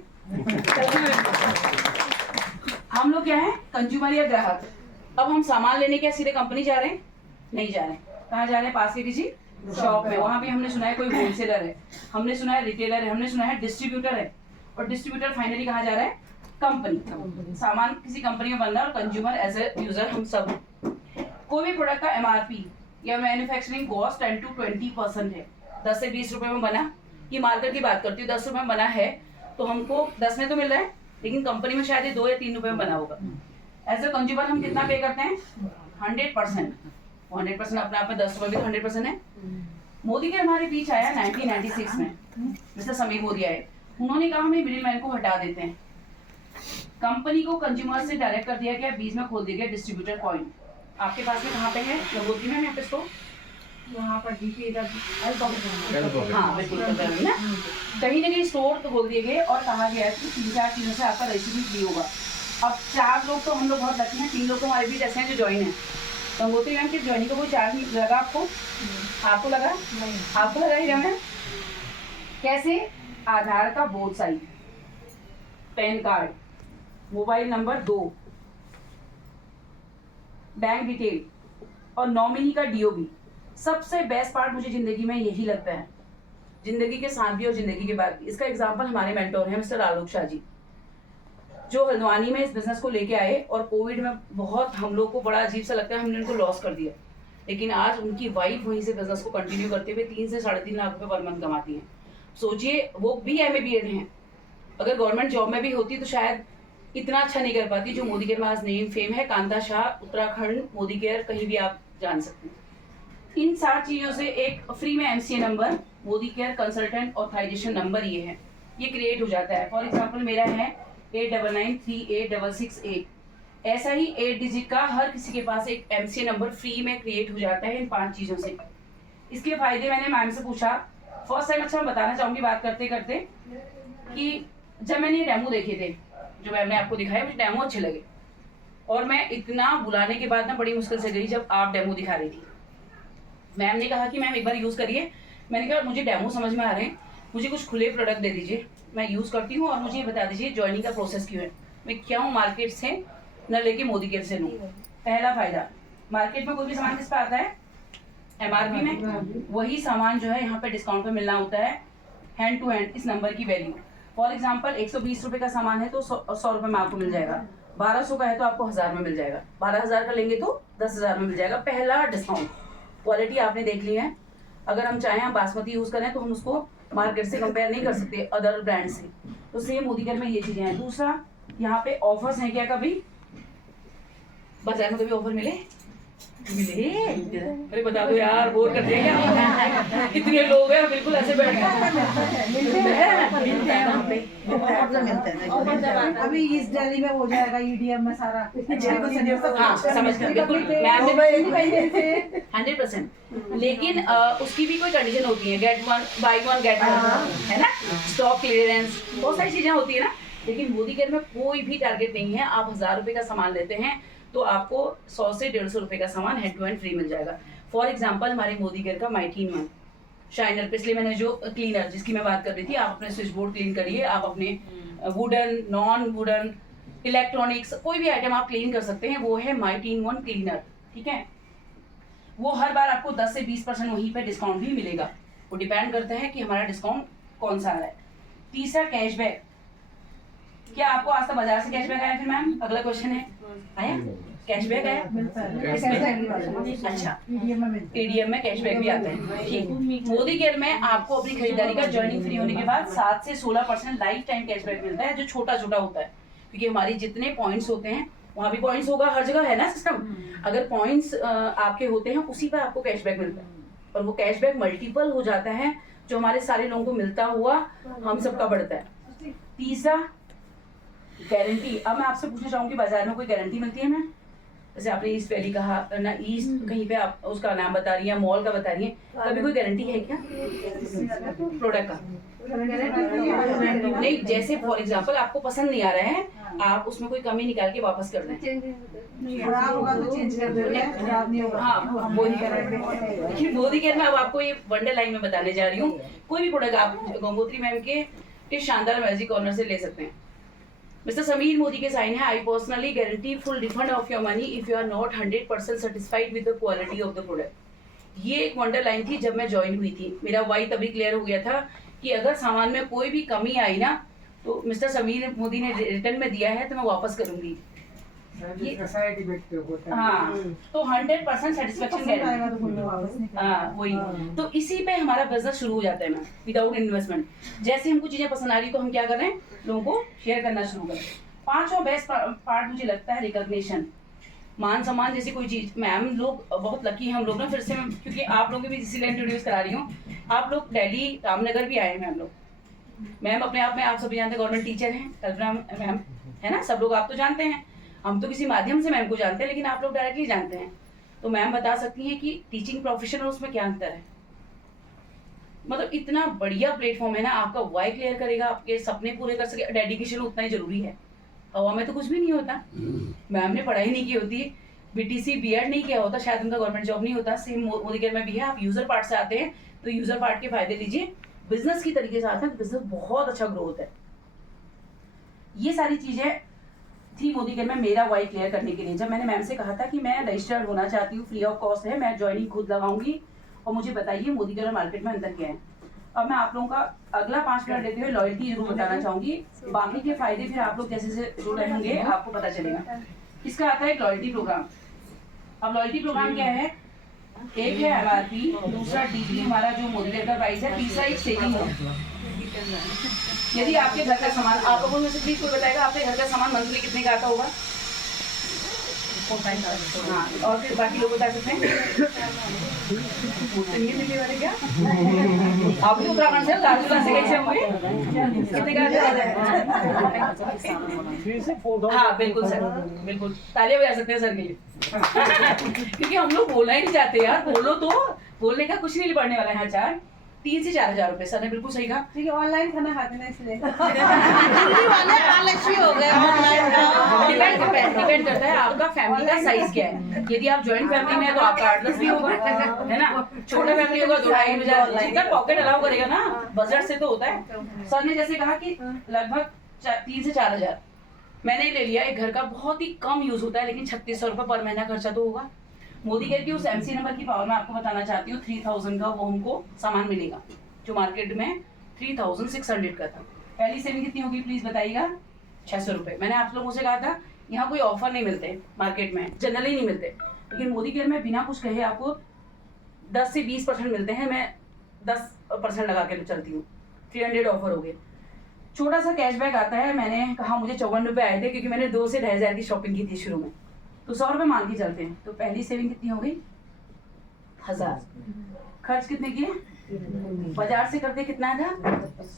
हम लोग क्या है? कंज्यूमर या ग्राहक। अब हम सामान लेने के सीधे कंपनी जा रहे हैं? नहीं जा रहे हैं। कहाँ जा रहे हैं? पास के किसी शॉप में। वहां भी हमने सुना है कोई होलसेलर है, हमने सुना है रिटेलर है, हमने सुना है डिस्ट्रीब्यूटर है। और डिस्ट्रीब्यूटर फाइनली कहाँ जा रहा है? कंपनी। सामान किसी कंपनी में बन रहा है और कंज्यूमर एज ए यूजर हम सब। कोई भी प्रोडक्ट का एमआरपी या मैन्युफैक्चरिंग कॉस्ट 10 to 20% है। 10 से 20 रुपए में बना, ये मार्केट की बात करती हूँ, 10 रुपए में बना है तो हमको 10 में तो मिल रहा है, लेकिन कंपनी में शायद ये 2 या 3 रुपए में बना होगा। एज ए कंज्यूमर हम कितना पे करते हैं? 100%। 100% अपने आप में 10 रुपए भी तो 100% है। मोदी के हमारे बीच आया 1996 में, मिस्टर समीर मोदी आए। उन्होंने कहा हम मिडिल मैन को हटा देते हैं, कंपनी को कंज्यूमर से डायरेक्ट कर दिया गया, बीच में खोल दिया गया डिस्ट्रीब्यूटर पॉइंट। आपके पास में कहाँ पे है? लगोत्री में यहाँ पे स्टोर, वहाँ पर डीपी इधर हाँ बिल्कुल ना। कहीं ना कहीं स्टोर तो खोल दिए गए और कहा गया कि 3-4 चीजों से आपका रजिस्ट्रेशन फ्री होगा। अब 4 लोग तो हम लोग बहुत लकी हैं, 3 लोग तो हमारे बीच ऐसे हैं जो ज्वाइन है। गंगोत्री मैम की ज्वाइनिंग का कोई चार्ज नहीं लगा आपको? आपको लगा? नहीं। आपको लगा ही मैम? कैसे? आधार का both side, pan card, mobile number 2, bank detail और नॉमिनी का डीओबी। सबसे बेस्ट पार्ट मुझे जिंदगी में यही लगता है, जिंदगी के साथ भी और जिंदगी के बाद भी। इसका एग्जांपल हमारे मेंटोर हैं मिस्टर आलोक शाह जी, जो हल्द्वानी में इस बिजनेस को लेके आए और कोविड में बहुत हम लोग को बड़ा अजीब सा लगता है हमने उनको लॉस कर दिया, लेकिन आज उनकी वाइफ वहीं से बिजनेस को कंटिन्यू करते हुए 3 से 3.5 लाख रुपए पर मंथ कमाती हैं। सोचिए, वो भी MA BEd हैं। अगर गवर्नमेंट जॉब में भी होती तो शायद इतना अच्छा नहीं कर पाती जो मोदी केयर में आज नेम फेम है। कांता शाह, उत्तराखंड, मोदी केयर, कहीं भी आप जान सकते हैं। इन 7 चीजों से एक फ्री में MCA number, Modicare consultant authorization number ये है, ये क्रिएट हो जाता है। फॉर एग्जाम्पल मेरा है 89938668। ऐसा ही 8 डिजिट का हर किसी के पास एक MCA नंबर फ्री में क्रिएट हो जाता है इन 5 चीजों से। इसके फायदे मैंने मैम से पूछा फर्स्ट टाइम। अच्छा, मैं बताना चाहूंगी बात करते करते कि जब मैंने ये डेमो देखे थे जो मैम ने आपको दिखाया, मुझे डेमो अच्छे लगे और मैं इतना बुलाने के बाद ना बड़ी मुश्किल से गई जब आप डेमो दिखा रही थी। मैम ने कहा कि मैम एक बार यूज करिए। मैंने कहा मुझे डेमो समझ में आ रहे हैं, मुझे कुछ खुले प्रोडक्ट दे दीजिए, मैं यूज करती हूँ और मुझे ये बता दीजिए ज्वाइनिंग का प्रोसेस क्यों है, मैं क्यों मार्केट से न लेके मोदी केयर से लूँ। पहला फायदा, मार्केट में कोई भी सामान किस पे आता है? MRP में। वही सामान जो है यहाँ पे डिस्काउंट पे मिलना होता है हैंड टू हैंड इस नंबर की वैल्यू। फॉर एग्जाम्पल 120 रुपए का सामान है तो 100 रुपए में आपको मिल जाएगा। 1200 का है तो आपको 1000 में मिल जाएगा। 12000 का लेंगे तो 10,000 में मिल जाएगा। पहला डिस्काउंट। क्वालिटी आपने देख ली है। अगर हम चाहें हम बासमती यूज करें तो हम उसको मार्केट से कंपेयर नहीं कर सकते अदर ब्रांड से, तो सेम मोदी केयर में ये चीजें हैं। दूसरा, यहाँ पे ऑफर्स हैं क्या? कभी बाजार में कभी ऑफर मिले? अरे बता दो यार, बोर करते हैं क्या? कितने लोग हैं, बिल्कुल ऐसे बैठ अभी इस दिल्ली में हो जाएगा EDM में सारा। हाँ, समझ गए बिल्कुल 100%। लेकिन उसकी भी कोई कंडीशन होती है, गेट 1 बाय 1 गेट 1, है ना, स्टॉक क्लियरेंस, बहुत सारी चीजें होती है ना। लेकिन मोदी केयर में कोई भी टारगेट नहीं है। आप 1000 रुपए का सामान लेते हैं तो आपको 100 से 150 रुपए का सामान हैंड टू हैंड फ्री मिल जाएगा। फॉर एग्जाम्पल हमारे मोदी केयर का माइटीन 1 शाइनर पे, इसलिए मैंने जो क्लीनर जिसकी मैं बात कर रही थी, आप अपने स्विच बोर्ड क्लीन करिए, आप अपने वुडन, नॉन वुडन, इलेक्ट्रॉनिक्स, कोई भी आइटम आप क्लीन कर सकते हैं, वो है माइट इन वन क्लीनर। ठीक है, वो हर बार आपको 10 से 20% वहीं पे डिस्काउंट भी मिलेगा। वो डिपेंड करता है कि हमारा डिस्काउंट कौन सा आ रहा है। तीसरा कैशबैक। क्या आपको आज तक बाजार से कैशबैक आया? फिर मैम अगला क्वेश्चन है, आया कैशबैक आया? अच्छा, टीडीएम में कैशबैक भी आता है। ठीक, मोदी केयर में आपको अपनी खरीदारी का ज्वाइनिंग फ्री होने के बाद 7 से 16% लाइफ टाइम कैशबैक मिलता है, जो छोटा छोटा होता है, क्योंकि हमारी जितने पॉइंट्स होते हैं वहाँ भी पॉइंट्स होगा, हर जगह है ना सिस्टम। अगर पॉइंट्स आपके होते हैं उसी पर आपको कैशबैक मिलता है, और वो कैशबैक मल्टीपल हो जाता है, जो हमारे सारे लोगों को मिलता हुआ हम सबका बढ़ता है। तीसरा गारंटी। अब मैं आपसे पूछना चाहूंगी, बाजार में कोई गारंटी मिलती है मैम? जैसे आपने ईस्ट वैली कहा ना, ईस्ट कहीं पे आप उसका नाम बता रही हैं, मॉल का बता रही हैं, कभी कोई गारंटी है क्या प्रोडक्ट का? नहीं, जैसे फॉर एग्जांपल आपको पसंद नहीं आ रहा है, आप उसमें कोई कमी निकाल के वापस कर दें, खराब होगा तो चेंज कर देंगे, खराब नहीं होगा। हाँ वही करेंगे। मोदी केयर में अब आपको ये वंडर लाइन में बताने जा रही हूँ, कोई भी प्रोडक्ट आप गंगोत्री मैम के शानदार मैजिक कॉर्नर से ले सकते हैं। मिस्टर समीर मोदी के साइन है, I personally guarantee full refund of your money if you are not 100% satisfied with the quality of the product. ये एक वंडर लाइन थी जब मैं ज्वाइन हुई थी, मेरा वाई तभी क्लियर हो गया था कि अगर सामान में कोई भी कमी आई ना, तो मिस्टर समीर मोदी ने रिटर्न में दिया है तो मैं वापस करूंगी। हाँ, तो 100% सेटिस्फेक्शन गारंटी। हाँ वही, तो इसी पे हमारा बिजनेस शुरू हो जाता है मैम, विदाउट इन्वेस्टमेंट। जैसे हमको चीजें पसंद आ रही तो हम क्या कर रहे हैं, लोगों को शेयर करना शुरू करें। पांचवा बेस्ट पार्ट मुझे लगता है रिकॉग्निशन, मान सम्मान जैसी कोई चीज। मैम लोग बहुत लकी हैं हम लोग ना, फिर से क्योंकि आप लोगों की भी इसीलिए इंट्रोड्यूस करा रही हूँ। आप लोग दिल्ली रामनगर भी आए हैं मैम लोग। मैम अपने आप में आप सभी जानते हैं, गवर्नमेंट टीचर हैं, कल्पना मैम है ना, सब लोग आप तो जानते हैं, हम तो किसी माध्यम से मैम को जानते हैं, लेकिन आप लोग डायरेक्टली जानते हैं। तो मैम बता सकती हैं कि टीचिंग प्रोफेशन और उसमें क्या अंतर है। मतलब इतना बढ़िया प्लेटफॉर्म है ना, आपका वाई क्लियर करेगा, आपके सपने पूरे कर सके। डेडिकेशन उतना ही जरूरी है, हवा में तो कुछ भी नहीं होता। मैम ने पढ़ाई नहीं की होती, बीटीसी बीएड नहीं किया होता, शायद उनका गवर्नमेंट जॉब नहीं होता। सेम मोदी केयर में भी है, आप यूजर पार्ट से आते हैं तो यूजर पार्ट के फायदे लीजिए। बिजनेस की तरीके से आते हैं, बिजनेस बहुत अच्छा ग्रो होता है। ये सारी चीजें थी मोदी केयर में मेरा वाई क्लियर करने के लिए। जब मैंने मैम से कहा था कि मैं रजिस्टर्ड होना चाहती हूँ, फ्री ऑफ कॉस्ट है, मैं ज्वाइनिंग खुद लगाऊंगी, और मुझे बताइए मोदी केयर मार्केट में अंतर क्या है। अब मैं आप लोगों का अगला 5 मिनट लेते हुए लॉयल्टी जरूर बताना चाहूंगी, बाकी के फायदे फिर आप लोग जैसे जैसे जुड़ रहे होंगे आपको पता चलेगा। इसका आता है एक लॉयल्टी प्रोग्राम। अब लॉयल्टी प्रोग्राम क्या है, एक है एमआरपी, दूसरा डीपी हमारा जो मोदी केयर का प्राइस है, तीसरा एक सेविंग है। यदि आपके घर का सामान, आप लोगों में से प्लीज कोई बताएगा आपके घर का सामान मंथली कितने का आता होगा? हाँ, और फिर बाकी लोग बता सकते हैं क्या? आप भी उत्तराखंड से, लालचुला से कैसे होंगे? कितने का आता है? हाँ बिल्कुल सर, बिल्कुल तालियां बजा सकते हैं सर के लिए। क्योंकि हम लोग बोलना ही नहीं चाहते यार, बोलो तो, बोलने का कुछ नहीं पड़ने वाला है। 3 से 4 हजार रुपए, सर ने बिल्कुल सही कहा। ठीक है, ऑनलाइन खाना खाते ना इसलिए दिल्ली वाले आलसी हो गए ऑनलाइन का। डिपेंड करता है आपका फैमिली का साइज क्या है। यदि आप ज्वाइंट फैमिली में है तो आपका 8-10 भी होगा, है ना। छोटा फैमिली होगा तो 2,500, जितना पॉकेट अलाउ करेगा ना, बजट से तो होता है। सर ने जैसे कहा कि लगभग 3 से 4 हजार मैंने ले लिया। एक घर का बहुत ही कम यूज होता है, लेकिन 3600 रुपये पर महीना खर्चा तो होगा। मोदी केयर की उस एमसी नंबर की पावर मैं आपको बताना चाहती हूँ, 3000 का वो हमको सामान मिलेगा, जो मार्केट में 3600 का था। पहली सेविंग कितनी होगी प्लीज बताइएगा? 600 रुपये। मैंने आप लोगों से कहा था यहाँ कोई ऑफर नहीं मिलते मार्केट में, जनरली नहीं मिलते, लेकिन मोदी केयर में बिना कुछ कहे आपको 10 से 20% मिलते हैं। मैं 10% लगा के चलती हूँ, 300 ऑफर हो गए। छोटा सा कैशबैक आता है। मैंने कहा मुझे 54 रुपये आए थे, क्योंकि मैंने 2 से 2,500 की शॉपिंग की थी शुरू में, तो 100 रुपये मान के चलते हैं। तो पहली सेविंग कितनी हो गई? 1000। खर्च कितने किए? बाजार से करते कितना था?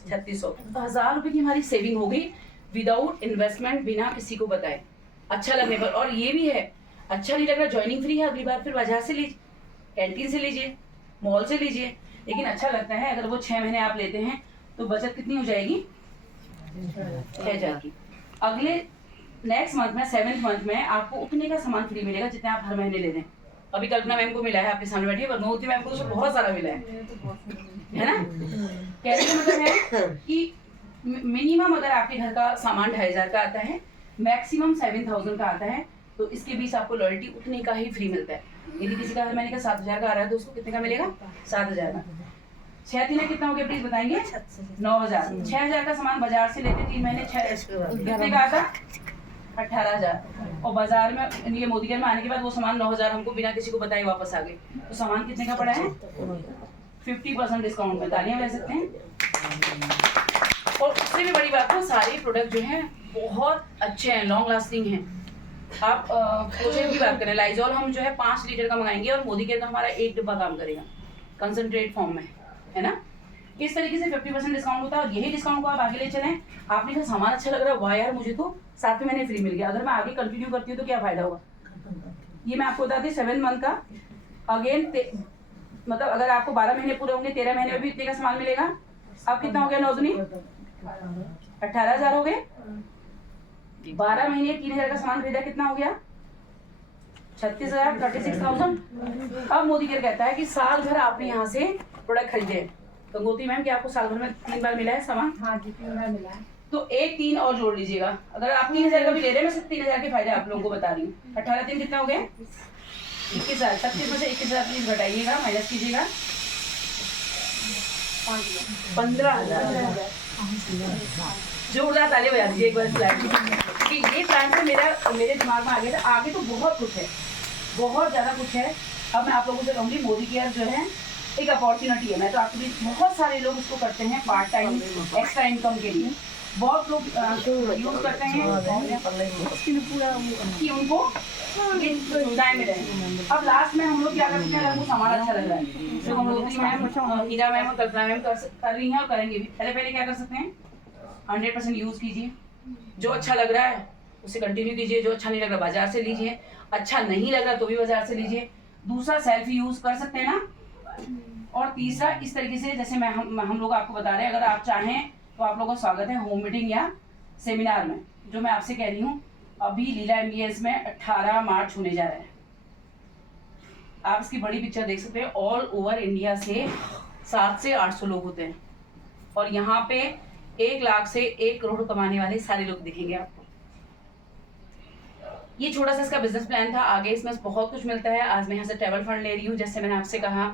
3600। तो 1000 रुपये की हमारी सेविंग हो गई विदाउट इन्वेस्टमेंट, बिना किसी को बताए, अच्छा लगने पर। और ये भी है, अच्छा नहीं लग रहा, ज्वाइनिंग फ्री है, अगली बार फिर बाजार से लीजिए, कैंटीन से लीजिए, मॉल से लीजिए, लेकिन अच्छा लगता है। अगर वो 6 महीने आप लेते हैं तो बचत कितनी हो जाएगी? 6,000 की। अगले नेक्स्ट मंथ में 7th मंथ में आपको उतने का सामान फ्री मिलेगा जितने आप हर महीने ले लें। अभी कल्पना मैम को मिला है, आपके सामने बैठी है, गंगोत्री मैम को तो बहुत सारा मिला है ना। कहने का मतलब है कि मिनिमम अगर आपके घर का सामान 2500 का आता है, मैक्सिमम 7000 का आता है, तो इसके बीच आपको लॉयल्टी उतने का ही फ्री मिलता है। यदि किसी का हर महीने का 7000 का आ रहा है तो उसको कितने का मिलेगा? 7000 का। 6 3 कितना हो गया प्लीज बताएंगे? 9000। 6000 का सामान बाजार से लेते 3 महीने 6 कितने का आता? 18000। और बाजार में ये मोदी केयर में आने के बाद वो सामान 9000 हमको बिना किसी को बताए वापस आ गए, तो सामान कितने का पड़ा है? 50% डिस्काउंट में। तालियां बजा सकते हैं। और उससे भी बड़ी बात है, सारे प्रोडक्ट जो हैं बहुत अच्छे हैं, लॉन्ग लास्टिंग हैं। आप पोछे की बात करें, लाइजॉल हम जो है 5 लीटर का मंगाएंगे और मोदी केयर का हमारा 1 डिब्बा काम करेगा कंसंट्रेट फॉर्म में, है ना। इस तरीके से 50% डिस्काउंट होता है और यही डिस्काउंट को आप आगे ले चलें। आपने कहा सामान अच्छा लग रहा है, वाह यार मुझे तो 7वें महीने फ्री मिल गया, अगर मैं आगे कंटिन्यू करती हूँ तो क्या फायदा होगा? ये मैं आपको बताती हूँ 7 मंथ का अगेन मतलब अगर आपको 12 महीने पूरे होंगे, 13 महीने में भी इतने का सामान मिलेगा। अब कितना हो गया नौजनी? 18000 हो गए। 12 महीने 3000 का सामान खरीदा, कितना हो गया? 36000, 36,000। अब मोदी केयर कहता है कि साल भर आपने यहाँ से प्रोडक्ट खरीदे। गंगोत्री मैम क्या आपको साल भर में 3 बार मिला है सामान? हाँ जी 3 बार मिला है। तो 1 3 और जोड़ लीजिएगा। अगर आप 3000 का भी ले रहे हैं, मैं सिर्फ 3000 के फायदे आप लोगों को बता रही हूँ। 18 3 कितना हो गया? 21,000। 36 में से 21,000 प्लीज घटाइएगा, माइनस कीजिएगा। 15,000। जोरदार ताली बजा दीजिए एक बार प्लान कि ये प्लान से मेरे दिमाग में आ गया था। आगे तो बहुत कुछ है, बहुत ज़्यादा कुछ है। अब मैं आप लोगों से कहूँगी मोदी केयर जो है एक अपॉर्चुनिटी है। मैं तो आपके बीच बहुत सारे लोग इसको करते हैं पार्ट टाइम एक्स्ट्रा इनकम के लिए। बहुत लोग यूज करते हैं कि उनको टाइम में रहे। अब लास्ट में हम लोग क्या करते हैं, अगर वो सामान अच्छा लग रहा है तो हम लोग हीरा मैम और कल्पना मैम कर रही हैं और करेंगे भी। पहले क्या कर सकते हैं, 100% यूज कीजिए। जो अच्छा लग रहा है उसे कंटिन्यू कीजिए, जो अच्छा नहीं लग रहा बाजार से लीजिए, अच्छा नहीं लग रहा तो भी बाजार से लीजिए। दूसरा सेल्फ यूज कर सकते हैं ना। और तीसरा इस तरीके से जैसे हम लोग आपको बता रहे हैं, अगर आप चाहें तो आप लोगों का स्वागत है होम मीटिंग या सेमिनार में। जो मैं आपसे कह रही हूँ अभी लीला MBS में 18 मार्च होने जा रहा है। आप इसकी बड़ी पिक्चर देख सकते हैं। ऑल ओवर इंडिया से 700 से 800 लोग होते हैं और यहाँ पे 1 लाख से 1 करोड़ कमाने वाले सारे लोग दिखेंगे आपको। ये छोटा सा इसका बिजनेस प्लान था। आगे इसमें बहुत कुछ मिलता है। आज मैं यहाँ से ट्रैवल फंड ले रही हूँ, जैसे मैंने आपसे कहा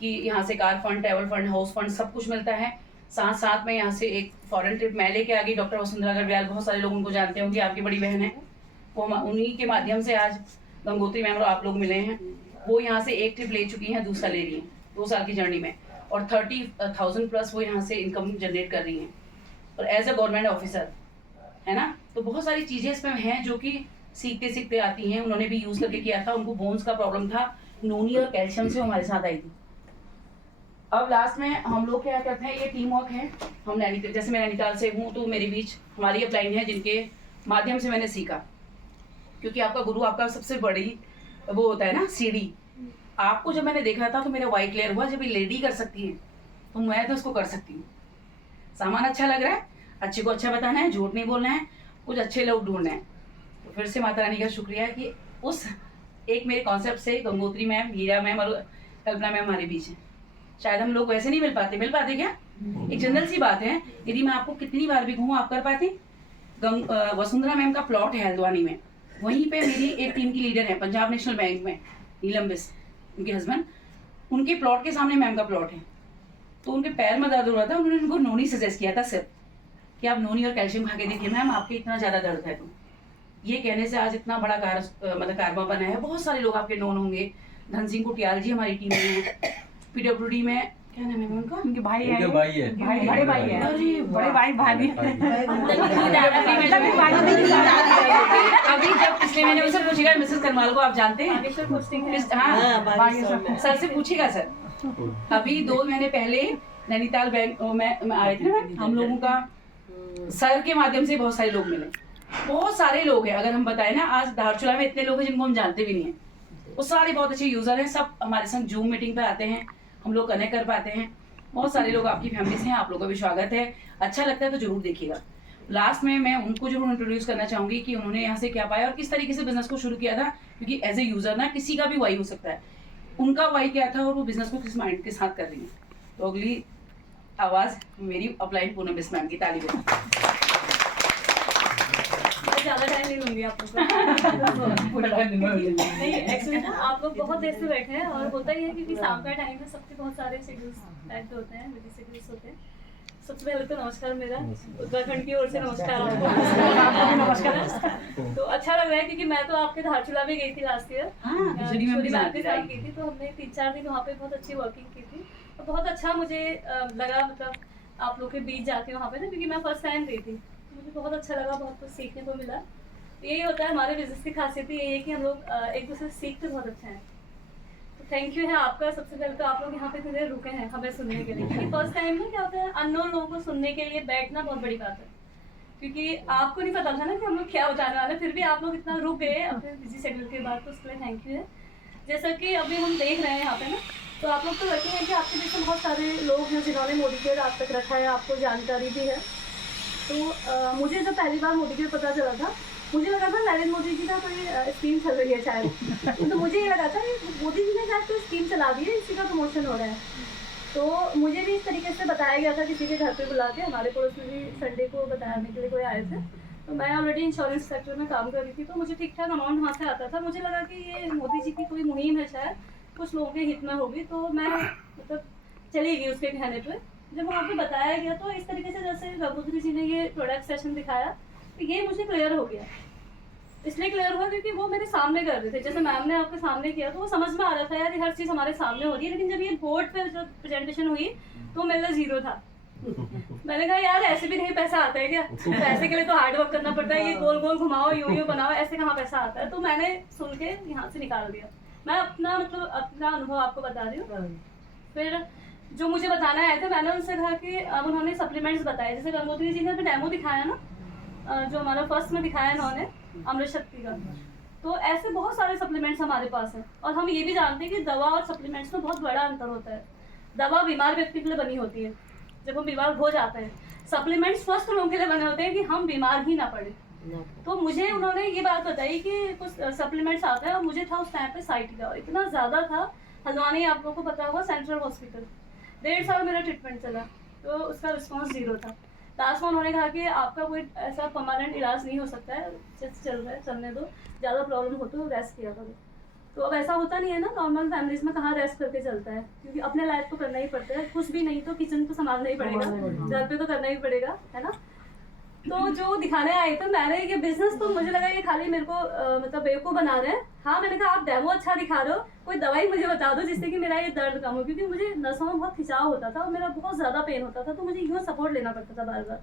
कि यहाँ से car fund, travel fund, house fund सब कुछ मिलता है। साथ साथ में यहाँ से एक फॉरेन ट्रिप मैं लेके आ गई। डॉक्टर वसुंधरा अग्रवाल, बहुत सारे लोग उनको जानते होंगे, आपकी बड़ी बहन है, वो उन्हीं के माध्यम से आज गंगोत्री मैम और आप लोग मिले हैं। वो यहाँ से एक ट्रिप ले चुकी हैं, दूसरा ले रही हैं 2 साल की जर्नी में, और 30,000 प्लस वो यहाँ से इनकम जनरेट कर रही हैं और एज अ गवर्नमेंट ऑफिसर, है ना। तो बहुत सारी चीज़ें इसमें हैं जो कि सीखते सीखते आती हैं। उन्होंने भी यूज़ करके किया था, उनको बोन्स का प्रॉब्लम था, नोनी और कैल्शियम से हमारे साथ आई थी। अब लास्ट में हम लोग क्या करते हैं, ये टीम वर्क है। हम नैनीताल, जैसे मैं नैनीताल से हूँ तो मेरे बीच हमारी अपलाइन है जिनके माध्यम से मैंने सीखा, क्योंकि आपका गुरु आपका सबसे बड़ी वो होता है ना सीढ़ी। आपको जब मैंने देखा था तो मेरा वाई क्लियर हुआ, जब ये लेडी कर सकती है तो मैं तो उसको कर सकती हूँ। सामान अच्छा लग रहा है, अच्छे को अच्छा बताना है, झूठ नहीं बोलना है, कुछ अच्छे लोग ढूंढना है। तो फिर से माता रानी का शुक्रिया कि उस एक मेरे कॉन्सेप्ट से गंगोत्री मैम, हीरा मैम और कल्पना मैम हमारे बीच है। शायद हम लोग वैसे नहीं मिल पाते क्या? एक जनरल सी बात है, यदि मैं आपको कितनी बार भी कहूँ आप कर पाते? वसुंधरा मैम का प्लॉट है हल्द्वानी में, वहीं पे मेरी एक टीम की लीडर है पंजाब नेशनल बैंक में, नीलम बिस, उनके हस्बैंड, उनके प्लॉट के सामने मैम का प्लॉट है। तो उनके पैर में दर्द हो रहा था, उन्होंने उनको नोनी सजेस्ट किया था सिर्फ कि आप नोनी और कैल्शियम खा के देखिए मैम, आपके इतना ज़्यादा दर्द है। तो ये कहने से आज इतना बड़ा कारवा बना है। बहुत सारे लोग आपके नोन होंगे। धन सिंह कुटियाल जी हमारी टीम में है। PWD में क्या नाम है उनका? उनके भाई है, बड़े भाई है, बड़े भाई भाभी। अभी जब पिछले महीने उनसे पूछेगा मिसेस करमाल को आप जानते हैं? हाँ, सर से पूछेगा सर। अभी 2 महीने पहले नैनीताल बैंक में आए थे ना, हम लोगों का सर के माध्यम से बहुत सारे लोग मिले। बहुत सारे लोग हैं, अगर हम बताएं ना, आज धारचूला में इतने लोग हैं जिनको हम जानते भी नहीं है। वो सारे बहुत अच्छे यूजर हैं, सब हमारे संग जूम मीटिंग पे आते हैं, हम लोग कनेक्ट कर पाते हैं। बहुत सारे लोग आपकी फैमिली से हैं, आप लोगों का भी स्वागत है। अच्छा लगता है तो जरूर देखिएगा। लास्ट में मैं उनको जरूर इंट्रोड्यूस करना चाहूंगी कि उन्होंने यहाँ से क्या पाया और किस तरीके से बिजनेस को शुरू किया था, क्योंकि एज ए यूजर ना किसी का भी वाई हो सकता है, उनका वाई क्या था और वो बिजनेस को किस माइंड के साथ कर रही है। तो अगली आवाज मेरी अपलाइन पूनम मिस मैम की, ताली बजा। ज़्यादा टाइम नहीं लूंगी आप लोग नहीं, एक्चुअली ना आप लोग बहुत देर से बैठे हैं और होता ही है क्योंकि शाम का टाइम है, सबके बहुत सारे शेड्यूल्स पैक्ड होते हैं, बिजी शेड्यूल्स होते हैं। सबसे पहले तो नमस्कार, मेरा उत्तराखंड की ओर से नमस्कार आपको। नमस्कार। तो अच्छा लग रहा है क्योंकि मैं तो आपके धारचूला भी गई थी लास्ट ईयर, छोटी मैम के साथ गई थी, तो हमने 3-4 दिन वहाँ पे बहुत अच्छी वर्किंग की थी और बहुत अच्छा मुझे लगा, मतलब आप लोग के बीच जाके वहाँ पे ना, क्योंकि मैं फर्स्ट टाइम गई थी, मुझे बहुत अच्छा लगा, बहुत कुछ सीखने को मिला। तो यही होता है हमारे बिजनेस की खासियत, यही है कि हम लोग एक दूसरे से सीखते बहुत अच्छा है। तो थैंक यू है आपका। सबसे पहले तो आप लोग यहाँ पे इतने रुके हैं हमें सुनने के लिए, क्योंकि फर्स्ट टाइम में क्या होता है, अननोन लोगों को सुनने के लिए बैठना बहुत बड़ी बात है, क्योंकि आपको नहीं पता था ना कि हम लोग क्या बताने वाले, फिर भी आप लोग इतना रुक गए अपने बिजी शेड्यूल के बाद, तो उसके लिए थैंक यू है। जैसा कि अभी हम देख रहे हैं यहाँ पे ना, तो आप लोग तो लकी हैं कि आपके बीच में बहुत सारे लोग हैं जिन्होंने मोदी केयर आज तक रखा है, आपको जानकारी भी है। तो मुझे जब पहली बार मोदी केयर पता चला था, मुझे लगा था नरेंद्र मोदी जी का कोई स्कीम चल रही है शायद, तो मुझे ये लगा था कि मोदी जी ने शायद कोई स्कीम चला दी है, इसी का प्रमोशन हो रहा है। तो मुझे भी इस तरीके से बताया गया था किसी के घर पे बुला के, हमारे पड़ोस में भी संडे को बताने के लिए कोई आए थे। तो मैं ऑलरेडी इंश्योरेंस सेक्टर में काम कर रही थी, तो मुझे ठीक ठाक अमाउंट वहाँ से आता था। मुझे लगा कि ये मोदी जी की कोई मुहिम है, शायद कुछ लोगों के हित में होगी, तो मैं मतलब चली गई उसके कहने पे। जब वहाँ पे बताया गया तो इस तरीके से जैसे रघुद्री जी ने ये प्रोडक्ट सेशन दिखाया, तो ये मुझे क्लियर हो गया। इसलिए क्लियर हुआ क्योंकि वो मेरे सामने कर रहे थे, जैसे मैम ने आपके सामने किया तो वो समझ में आ रहा था यार ये हर चीज़ हमारे सामने हो रही है, लेकिन जब ये बोर्ड पे जब प्रेजेंटेशन हुई तो मेरे लिए जीरो था। मैंने कहा यार ऐसे भी नहीं पैसा आता है क्या, पैसे के लिए तो हार्ड वर्क करना पड़ता है, ये गोल गोल घुमाओ यूं बनाओ, ऐसे कहाँ पैसा आता है। तो मैंने सुन के यहाँ से निकाल दिया। मैं अपना मतलब अपना अनुभव आपको बता रही हूँ। फिर जो मुझे बताना आए थे मैंने उनसे कहा कि अब उन्होंने सप्लीमेंट्स बताए, जैसे गंगोत्री जी ने अभी डेमो दिखाया ना, जो हमारा फर्स्ट में दिखाया इन्होंने अमृत शक्ति का, तो ऐसे बहुत सारे सप्लीमेंट्स हमारे पास हैं। और हम ये भी जानते हैं कि दवा और सप्लीमेंट्स में बहुत बड़ा अंतर होता है। दवा बीमार व्यक्ति के लिए बनी होती है, जब हम बीमार हो जाते हैं, सप्लीमेंट्स स्वस्थ लोगों के लिए बने होते हैं कि हम बीमार ही ना पड़े। तो मुझे उन्होंने ये बात बताई कि कुछ सप्लीमेंट्स आते हैं, और मुझे था उस टाइम पे साइटिका इतना ज़्यादा था। हल्द्वानी आप लोगों को पता होगा सेंट्रल हॉस्पिटल, 1.5 साल मेरा ट्रीटमेंट चला, तो उसका रिस्पॉन्स जीरो था। लास्ट में उन्होंने कहा कि आपका कोई ऐसा परमानेंट इलाज नहीं हो सकता है, जस्ट चल रहा है, चलने दो, ज़्यादा प्रॉब्लम हो तो रेस्ट किया करो। तो अब ऐसा होता नहीं है ना, नॉर्मल फैमिलीज में कहाँ रेस्ट करके चलता है, क्योंकि अपने लाइफ को करना ही पड़ता है, कुछ भी नहीं तो किचन तो संभालना ही पड़ेगा, घर पे तो करना ही पड़ेगा, है ना। तो जो दिखाने आए थे मैंने ये बिजनेस, तो मुझे लगा ये खाली मेरे को मतलब बेवकूफ़ बना रहे हैं। हाँ मैंने कहा आप डेमो अच्छा दिखा रहे हो, कोई दवाई मुझे बता दो जिससे कि मेरा ये दर्द कम हो, क्योंकि मुझे नसों में बहुत खिंचाव होता था और मेरा बहुत ज़्यादा पेन होता था, तो मुझे यूँ सपोर्ट लेना पड़ता था बार बार।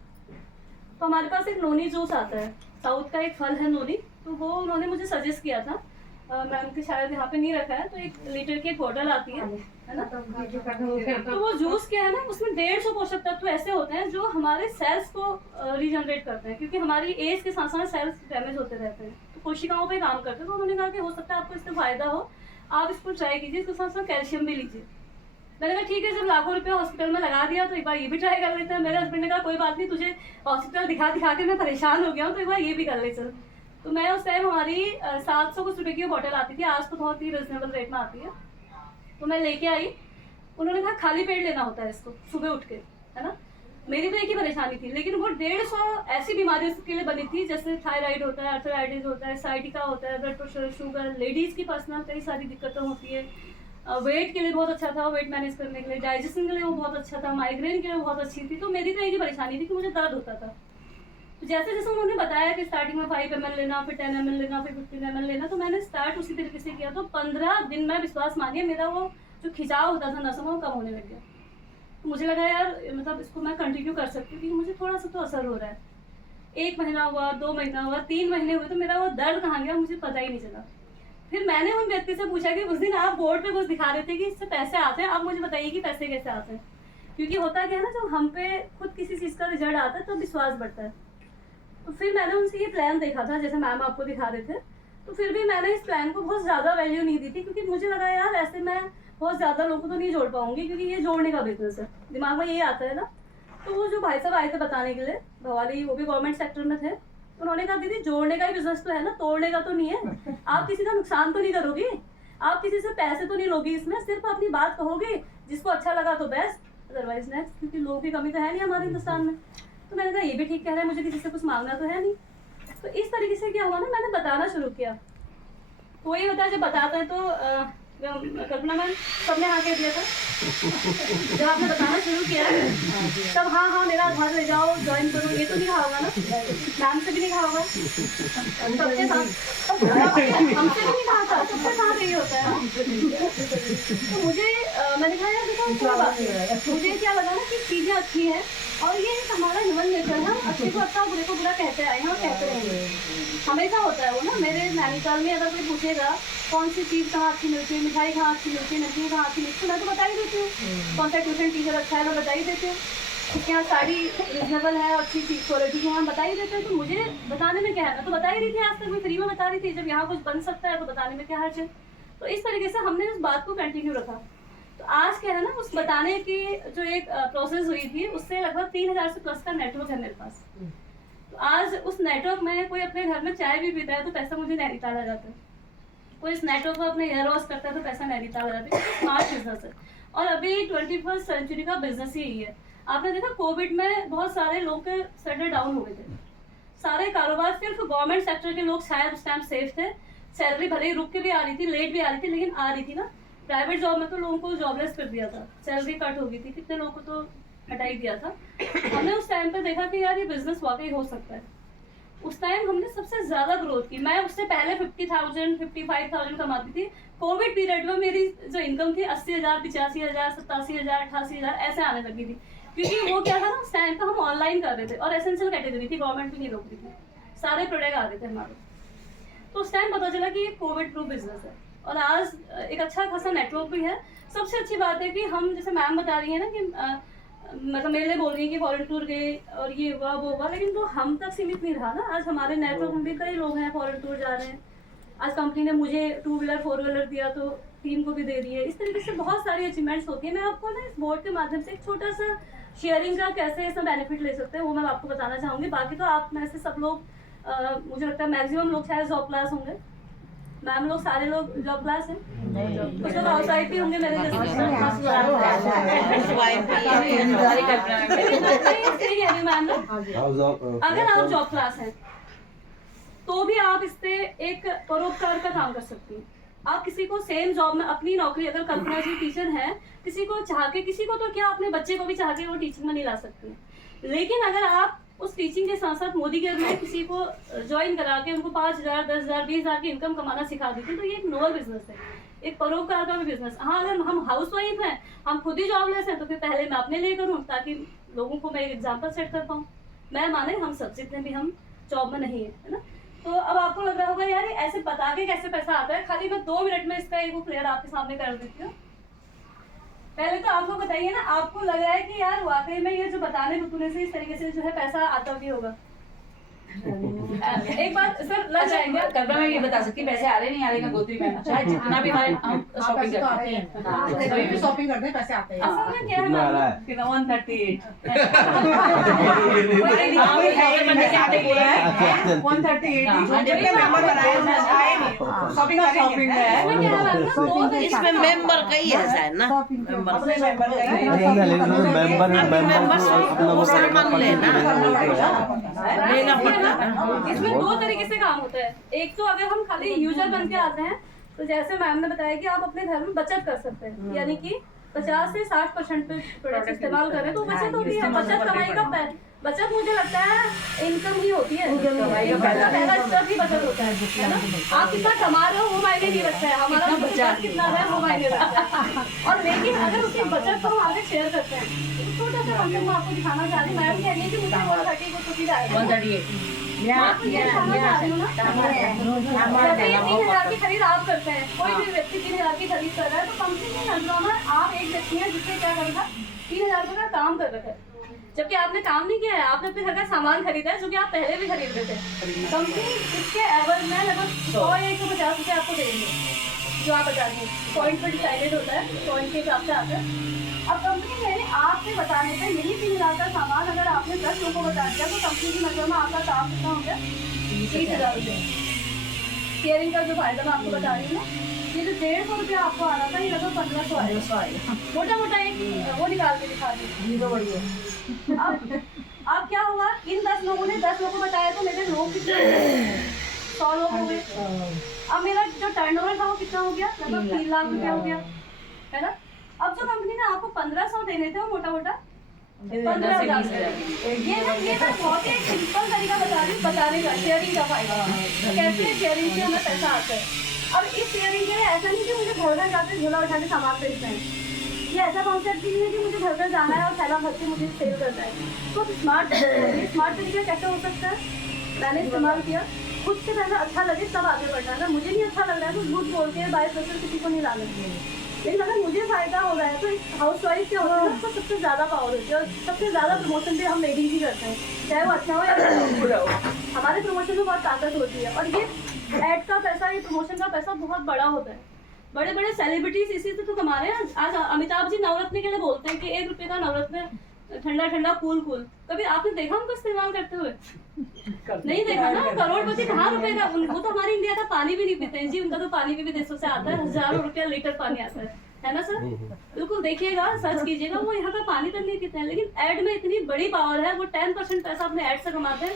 तो हमारे पास एक नोनी जूस आता है, साउथ का एक फल है नोनी, तो वो उन्होंने मुझे सजेस्ट किया था, मैम के शायद यहाँ पे नहीं रखा है, तो 1 लीटर की एक बॉटल आती है ना। तो वो जूस क्या है ना, उसमें 150 पोषक तत्व ऐसे होते हैं जो हमारे सेल्स को रीजनरेट करते हैं, क्योंकि हमारी एज के साथ साथ सेल्स डैमेज होते रहते हैं, तो कोशिकाओं पे काम करते हैं। तो उन्होंने कहा कि हो सकता है आपको इससे फायदा हो, आप इसको ट्राई कीजिए, इसके साथ साथ कैल्शियम भी लीजिए। मैंने कहा ठीक है, जब लाखों रुपया हॉस्पिटल में लगा दिया तो एक बार ये भी ट्राई कर लेते हैं। मेरे हस्बैंड ने कहा कोई बात नहीं, तुझे हॉस्पिटल दिखा दिखा के मैं परेशान हो गया हूँ, तो एक बार ये भी कर ले चल। तो मैं उस टाइम हमारी 700 कुछ रुपये की बॉटल आती थी, आज तो बहुत ही रिजनेबल रेट में आती है, तो मैं लेके आई। उन्होंने कहा खाली पेट लेना होता है इसको सुबह उठ के, है ना। मेरी तो एक ही परेशानी थी, लेकिन वो 150 ऐसी बीमारियों के लिए बनी थी, जैसे थायराइड होता है, आर्थराइटिस होता है, साइटिका होता है, ब्लड प्रेशर, शुगर, लेडीज़ की पर्सनल कई सारी दिक्कतें होती है। वेट के लिए बहुत अच्छा था, वेट मैनेज करने के लिए, डाइजेशन के लिए वो बहुत अच्छा था, माइग्रेन के लिए बहुत अच्छी थी। तो मेरी तो एक ही परेशानी थी कि मुझे दर्द होता था। तो जैसे जैसे उन्होंने बताया कि स्टार्टिंग में 5 ml लेना, फिर 10 ml लेना, फिर 15 ml लेना, तो मैंने स्टार्ट उसी तरीके से किया। तो 15 दिन में विश्वास मानिए मेरा वो जो खिंचाव होता था नसों में वो कम होने लग गया। तो मुझे लगा यार मतलब इसको मैं कंटिन्यू कर सकती हूँ, क्योंकि मुझे थोड़ा सा तो असर हो रहा है। 1 महीना हुआ, 2 महीना हुआ, 3 महीने हुए, तो मेरा वो दर्द कहाँ गया मुझे पता ही नहीं चला। फिर मैंने उन व्यक्ति से पूछा कि उस दिन आप बोर्ड पे कुछ दिखा रहे थे कि इससे पैसे आते हैं, आप मुझे बताइए कि पैसे कैसे आते हैं। क्योंकि होता क्या है ना, जब हम पे खुद किसी चीज़ का रिजल्ट आता है तो विश्वास बढ़ता है। तो फिर मैंने उनसे ये प्लान देखा था, जैसे मैम आपको दिखा रहे थे, तो फिर भी मैंने इस प्लान को बहुत ज़्यादा वैल्यू नहीं दी थी, क्योंकि मुझे लगा यार ऐसे मैं बहुत ज़्यादा लोगों को तो नहीं जोड़ पाऊंगी, क्योंकि ये जोड़ने का बिजनेस है, दिमाग में यही आता है ना। तो वो जो भाई साहब आए थे बताने के लिए भवाली, वो भी गवर्नमेंट सेक्टर में थे, उन्होंने कहा दीदी जोड़ने का ही बिजनेस तो है ना, तोड़ने का तो नहीं है। आप किसी का नुकसान तो नहीं करोगी, आप किसी से पैसे तो नहीं लोगी इसमें, सिर्फ अपनी बात कहोगे, जिसको अच्छा लगा तो बेस्ट, अदरवाइज नेक्स्ट, क्योंकि लोगों की कमी तो है नहीं हमारे हिंदुस्तान में। तो मैंने कहा ये भी ठीक कह रहा है, मुझे किसी से कुछ मांगना तो है नहीं। तो इस तरीके से क्या हुआ ना, मैंने बताना शुरू किया। तो वही होता है जब बताते हैं तो कल्पना मैम सबने हाँ कह दिया था जब आपने बताना शुरू किया तब हाँ मेरा आधार ले जाओ, ज्वाइन करो, ये तो नहीं कहा होगा ना, मैम से भी नहीं कहा होगा, सबके साथ हमसे भी नहीं कहा था, सबके साथ यही होता है। तो मुझे मैंने कहा यार देखो क्या बात है, मुझे क्या लगा ना कि चीज़ें अच्छी हैं और ये एक हमारा ह्यूमन नेचर है, अच्छे को अच्छा बुरे को बुरा कहते आए हैं और कहते रहेंगे, हमेशा होता है वो ना। मेरे नैनीताल में अगर कोई पूछेगा कौन सी चीज़ कहाँ अच्छी मिलती है, मिठाई कहाँ अच्छी मिलती है, नमकीन कहाँ अच्छी मिलती है, मैं तो बता ही देती हूँ। कौन सा ट्यूशन टीचर अच्छा है मैं बता ही देती हूँ, क्या साड़ी रिजनेबल है, अच्छी चीज़ क्वालिटी की हम बता ही देते हैं। तो मुझे बताने में क्या है, मैं तो बता ही रही थी, आज तक मैं फ्री में बता रही थी, जब यहाँ कुछ बन सकता है तो बताने में क्या हर्ज है। तो इस तरीके से हमने उस बात को कंटिन्यू रखा। तो आज क्या है ना, उस बताने की जो एक प्रोसेस हुई थी उससे लगभग 3000 से प्लस का नेटवर्क है मेरे पास। तो आज उस नेटवर्क में कोई अपने घर में चाय भी पीता है तो पैसा मुझे नैनीताल आ जाता है, कोई इस नेटवर्क में अपने हेयर वॉश करता है तो पैसा नैनीताल आ जाता है। स्मार्ट बिजनेस है और अभी 21वीं सेंचुरी का बिजनेस ही यही है। आपने देखा कोविड में बहुत सारे लोग के सेटल डाउन हो गए थे, सारे कारोबार, सिर्फ गवर्नमेंट सेक्टर के लोग शायद उस टाइम सेफ थे, सैलरी भले ही रुक के भी आ रही थी, लेट भी आ रही थी, लेकिन आ रही थी ना। प्राइवेट जॉब में तो लोगों को जॉबलेस कर दिया था, सैलरी कट हो गई थी, कितने लोगों को तो हटा ही दिया था। हमने उस टाइम पे देखा कि यार ये बिजनेस वाकई हो सकता है। उस टाइम हमने सबसे ज्यादा ग्रोथ की। मैं उससे पहले 50,000 55,000 कमाती थी। कोविड पीरियड में मेरी जो इनकम थी 80,000 85,000 87,000 88,000 ऐसे आने लगी थी, क्योंकि वो क्या था ना, उस टाइम पे हम ऑनलाइन कर रहे थे और एसेंशियल कैटेगरी थी, गवर्नमेंट भी नहीं रोक रही थी, सारे प्रोडक्ट आ रहे थे हमारे। तो उस टाइम पता चला कि ये कोविड प्रूफ बिजनेस है और आज एक अच्छा खासा नेटवर्क भी है। सबसे अच्छी बात है कि हम, जैसे मैम बता रही है ना कि मतलब मेरे लिए बोल रही है कि फॉरेन टूर गए और ये हुआ वो हुआ, लेकिन तो हम तक सीमित नहीं रहा ना। आज हमारे नेटवर्क में भी कई लोग हैं फॉरेन टूर जा रहे हैं। आज कंपनी ने मुझे 2 व्हीलर 4 व्हीलर दिया तो टीम को भी दे दी है। इस तरीके से बहुत सारी अचीवमेंट्स होती है। मैं आपको ना इस बोर्ड के माध्यम से एक छोटा सा शेयरिंग का कैसे ऐसा बेनिफिट ले सकते हैं वो मैं आपको बताना चाहूँगी। बाकी तो आप में से सब लोग मुझे लगता है मैक्सिमम लोग शायद जॉब क्लास होंगे। मैम लोग सारे लोग जॉब क्लास हैं, कुछ लोग हाउस वाइफ भी होंगे मेरे जैसे। अगर आप जॉब क्लास हैं तो भी आप इससे एक परोपकार का काम कर सकती हैं। आप किसी को सेम जॉब में अपनी नौकरी, अगर कल्पना जी टीचर हैं, किसी को चाह के, किसी को तो क्या अपने बच्चे को भी चाह के वो टीचिंग में नहीं ला सकती, लेकिन अगर आप उस टीचिंग के साथ साथ मोदी केयर में किसी को ज्वाइन करा के उनको 5,000 10,000 20,000 की इनकम कमाना सिखा देती, तो ये एक नोबल बिजनेस है, एक परोपकार का भी बिजनेस। हाँ, अगर हम हाउस वाइफ हैं, हम खुद ही जॉबलेस हैं, तो फिर पहले मैं अपने लिए करूँ ताकि लोगों को मैं एक एग्जाम्पल सेट कर पाऊँ। मैं माने हम सब जितने भी हम जॉब में नहीं है ना। तो अब आपको लग रहा होगा यार ऐसे बता के कैसे पैसा आता है। खाली मैं 2 मिनट में इसका एक क्लियर आपके सामने कर देती हूँ। पहले तो आप लोग बताइए ना, आपको लग रहा है कि यार वाकई में ये जो बताने बुतने से इस तरीके से जो है पैसा आता भी होगा? एक बार सर लग जाएंगे। कल्पना मैं ये बता सकती हूँ पैसे आ रहे नहीं आ रहे का गोत्री में, चाहे जितना भी हमारे हम शॉपिंग करते हैं, कभी भी शॉपिंग करते हैं पैसे आते हैं। असल में क्या है ना, 138 इसमें मेंबर का ही ऐसा है ना, वो सामान लेना पड़ता है। इसमें 2 तरीके से काम होता है। एक तो अगर हम खाली यूजर बन के आते हैं तो जैसे मैम ने बताया कि आप अपने घर में बचत कर सकते हैं, यानी कि 50 से 60% पे प्रोडक्ट इस्तेमाल करें तो बचत होती है। बचत कमाई का बचत मुझे लगता है इनकम ही होती है, पहला स्तर ही बचत होता है ना। आप कितना कमा रहे हो वो मायने नहीं रखता है, हमारा बचत कितना है वो मायने रखता है। और लेकिन अगर उसकी बचत को हम आगे शेयर करते हैं, छोटा सा कंटेंट मैं आपको दिखाना चाह रही हूँ। मैम कह रही है कि मुझे 130 को छुट्टी जाएगी, 3,000 की खरीद आप करते हैं, कोई भी व्यक्ति 3,000 की खरीद कर रहा है, तो कम से कम अंदर आप एक व्यक्ति है जिसने क्या करना 3,000 रुपये का काम कर रखा है, जबकि आपने काम नहीं किया है, आपने अपने घर का सामान खरीदा है जो कि आप पहले भी खरीद रहे थे। कंपनी इसके एवज में लगभग 100 या 150 रुपये आपको देंगे, जो आप बता देंगे। पॉइंट पर डिसाइडेड होता है, पॉइंट के हिसाब से आता है। अब कंपनी मैंने आपसे बताने पे यही 3,000 का सामान अगर आपने 10 लोगों को बता दिया तो कंपनी की नजर में आपका काम कितना हो गया? 30,000 रुपये। शेयरिंग का जो फायदा मैं आपको बता रही हूँ ना, ये जो 150 रुपया आपको आ रहा था, ये लगभग 1500 आएगा। मोटा मोटा एक वो निकाल के दिखा दी। अब क्या हुआ, इन 10 लोगों ने 10 लोगों को बताया तो मेरे लोग कितने हो गए? 100 लोग हो गए। अब मेरा जो टर्नओवर था वो कितना हो गया? लगभग 3 लाख रुपया हो गया, है ना। अब जो कंपनी ने आपको 1500 देने थे वो मोटा मोटा 15,000। ये मैं बहुत ही सिंपल तरीका बता रही हूँ बताने का, शेयरिंग का फायदा कैसे शेयरिंग से हमें पैसा आता है। अब इस शेयरिंग के लिए ऐसा नहीं कि मुझे घर घर जाकर झोला उठा के सामान खरीदना है, ये ऐसा कॉन्सेप्ट भी नहीं है कि मुझे घर घर जाना है और थैला भर के मुझे सेल करना है। तो स्मार्ट तरीका कैसे हो सकता है? मैंने इस्तेमाल किया, खुद से पहले अच्छा लगे तब आगे बढ़ना है। अगर मुझे नहीं अच्छा लग रहा है तो झूठ बोल के बाय प्रेशर किसी को नहीं लाना चाहिए। लेकिन अगर मुझे फायदा हो रहा है तो एक हाउस वाइफ क्या होता है उसको सबसे ज़्यादा पावर होती है और सबसे ज़्यादा प्रमोशन भी हम लेडीज ही करते हैं, चाहे वो अच्छा हो या बुरा हो। हमारे प्रमोशन में बहुत ताकत होती है और ये एड का पैसा, ये प्रमोशन का पैसा बहुत बड़ा होता है। बड़े बड़े सेलिब्रिटीज इसी से तो कमा रहे हैं। आज अमिताभ जी नवरत्न के लिए बोलते हैं कि 1 रुपये का नवरत्न, ठंडा ठंडा कूल कूल। कभी आपने देखा उनको इस्तेमाल करते हुए? नहीं देखा ना। करोड़पति कहाँ रुपए का, वो तो हमारे इंडिया का पानी भी नहीं पीते हैं जी, उनका तो पानी भी विदेशों से आता है, हजारों रुपया लीटर पानी आता है ना सर? बिल्कुल देखिएगा, सर्च कीजिएगा, वो यहाँ का पानी तक नहीं पीते हैं। लेकिन एड में इतनी बड़ी पावर है, वो 10% पैसा अपने एड से कमाते हैं,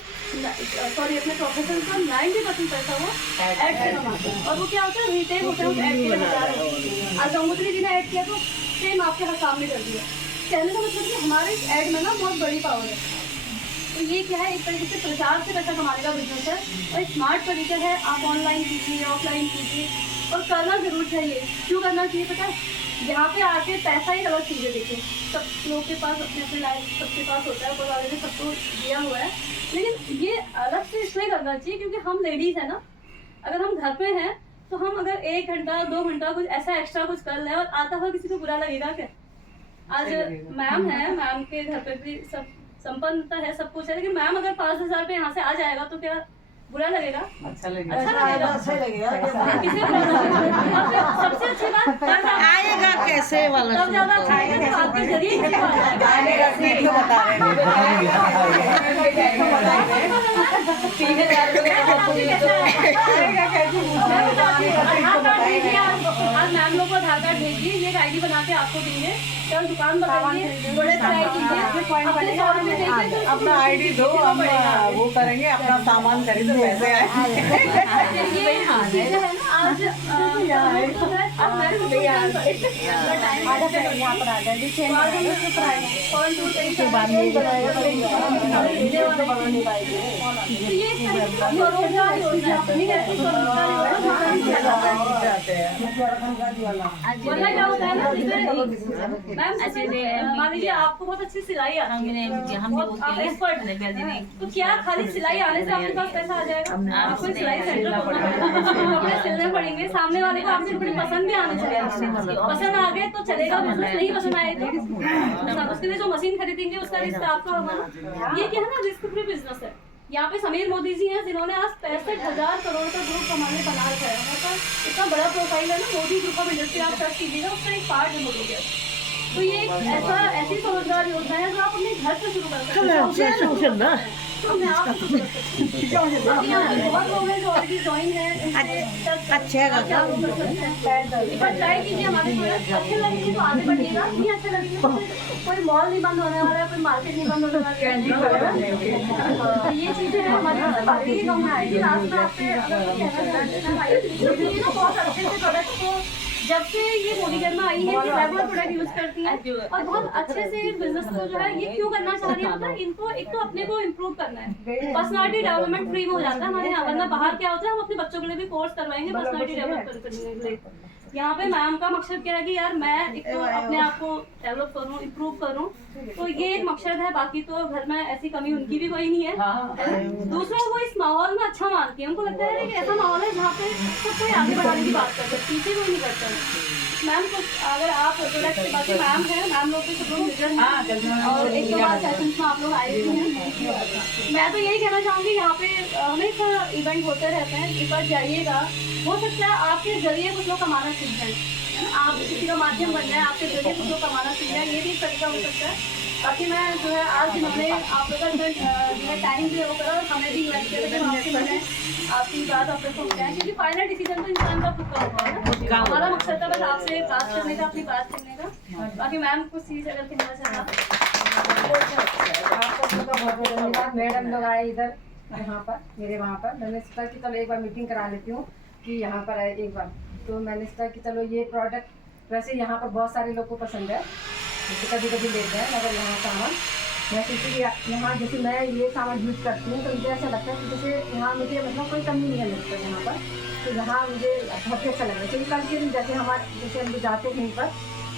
सॉरी अपने प्रोफेशन का 90% पैसा वो एड से कमाते हैं। और वो क्या होता है, रिटेल होता है उस एड के बाजार। आज गंगोत्री जी ने ऐड किया तो सेम आपके हाथ सामने कर दिया। कहने का मतलब कि हमारे इस एड में ना बहुत बड़ी पावर है। तो ये क्या है, एक तरीके से प्रचार से पैसा कमाने का बिजनेस है और स्मार्ट तरीका है। आप ऑनलाइन कीजिए, ऑफलाइन कीजिए और करना जरूर चाहिए। क्यों करना चाहिए पता है? यहाँ पे आके पैसा ही अलग चीज़ें देखिए, सब लोग के पास अपने अपने लाइफ सबके पास होता है, बहुत वाले ने सबको दिया हुआ है। लेकिन ये अलग से इसलिए करना चाहिए क्योंकि हम लेडीज़ हैं ना, अगर हम घर पे हैं तो हम अगर 1 घंटा 2 घंटा कुछ ऐसा एक्स्ट्रा कुछ कर लें और आता हुआ किसी को बुरा लगेगा क्या? आज मैम है, मैम के घर पे भी सब संपन्नता है, सब कुछ है, लेकिन मैम अगर 5,000 पे यहाँ से आ जाएगा तो क्या बुरा लगेगा? अच्छा लगेगा, अच्छा लगेगा। किसी सबसे अच्छी बात आएगा कैसे वाला तब ज्यादा अच्छा लगेगा जब आपके जरिए किसी को आज मैम लोग को आधार कार्ड भेजिए, ये आईडी बना के आपको देंगे, कल दुकान बताइए, बड़े ट्राई कीजिए, अपना आईडी दो, हम वो करेंगे, अपना सामान खरीदो, पैसे क्या होता है ना, मैम मान लीजिए आपको बहुत अच्छी सिलाई आती है, तो क्या खाली सिलाई आने से आपके पास पैसा आ जाएगा? आपको सिलाई सेंटर खोलना पड़ेगा, कपड़े सिलने पड़ेंगे, सामने वाले को आपसे कपड़े पसंद भी आने चाहिए। पसंद आ गए तो चलेगा, नहीं पसंद आए तो उसके लिए जो मशीन खरीदेंगे उसका रिस्क आपका होगा। ये क्या है ना, रिस्क फ्री बिजनेस है। यहाँ पे समीर मोदी जी हैं जिन्होंने आज 65,000 करोड़ का ग्रुप कमाने बना रखा है। मतलब इतना बड़ा प्रोफाइल है ना, मोदी ग्रुप ऑफ इंडस्ट्री आप सर्च कीजिएगा, उसका एक पार्ट है मोदी के। तो ये एक ऐसी स्वरोजगार योजना है जो आप अपने घर से शुरू कर सकते हैं। तो मैं आपको बहुत लोग हैं जो ऑलरेडी ज्वाइन है, अच्छा ट्राई कीजिए हमारे प्रोडक्ट अच्छे लगेंगे तो आगे बढ़िएगा, नहीं अच्छे लगेंगे तो कोई मॉल नहीं बंद होने वाला है, कोई मार्केट नहीं बंद होने वाला है। तो ये चीजें हैं हमारी कहूँगा आएगी लास्ट में आपसे बहुत अच्छे से प्रोडक्ट को जब से ये मोदी गर्मा आई है कि रेगुलर प्रोडक्ट यूज करती है और बहुत अच्छे से बिजनेस को जो है ये क्यों करना चाह रही है, मतलब इनको एक तो अपने को इम्प्रूव करना है, पर्सनालिटी डेवलपमेंट फ्री में हो जाता है हमारे यहाँ। वरना बाहर क्या होता है, हम अपने बच्चों के लिए भी कोर्स करवाएंगे पर्सनालिटी डेवलप करने के लिए। यहाँ पे मैम का मकसद क्या है कि यार मैं एक तो अपने आप को डेवलप करूँ, इम्प्रूव करूँ, तो ये एक मकसद है। बाकी तो घर में ऐसी कमी उनकी भी कोई नहीं है। दूसरा वो इस माहौल में अच्छा मानती है, उनको लगता है कि ऐसा माहौल है जहाँ पे सब कोई आगे बढ़ाने की बात करते हैं, पीछे कोई नहीं करता है। मैम को अगर आप प्रोडक्ट के बाकी मैम है, मैम लोग के सब लोग मिलकर हैं और एक दो बार सेशंस में आप लोग आए हुए हैं। मैं तो यही कहना चाहूँगी यहाँ पे हमेशा इवेंट होते रहते हैं, एक बार जाइएगा, हो सकता है आपके जरिए कुछ लोग कमाना सीख जाए, आप किसी का माध्यम बन जाए, आपके जरिए कुछ लोग कमाना सीख जाए, ये भी किस तरीका हो सकता है। बाकी मैं जो है आज इन्होंने आप लोगों का जो है टाइम भी हो करा और हमें भी इन्वाइट किया था कि हम आपके मैंने आपकी बात आप तक पहुँचाएं, क्योंकि फाइनल डिसीजन तो इंसान का खुद का होता है ना। हमारा मकसद था बस आपसे बात करने का, अपनी बात करने का। बाकी मैम कुछ चीज़ अगर कहना चाहना। आपको बहुत बहुत धन्यवाद। मैडम लोग आए इधर यहाँ पर मेरे वहाँ पर, मैंने सोचा कि चलो एक बार मीटिंग करा लेती हूँ कि यहाँ पर आए एक बार। तो मैंने सोचा कि चलो ये प्रोडक्ट वैसे यहाँ पर बहुत सारे लोग को पसंद है, जैसे कभी कभी लेते हैं, मगर यहाँ सामान मैं सोचती कि यहाँ जैसे मैं ये सामान यूज़ करती हूँ तो मुझे ऐसा लगता है कि जैसे यहाँ मुझे मतलब कोई कमी नहीं है लगता यहाँ पर, तो यहाँ मुझे बहुत अच्छा लग रहा है। क्योंकि कल के दिन जैसे हम लोग जाते कहीं पर,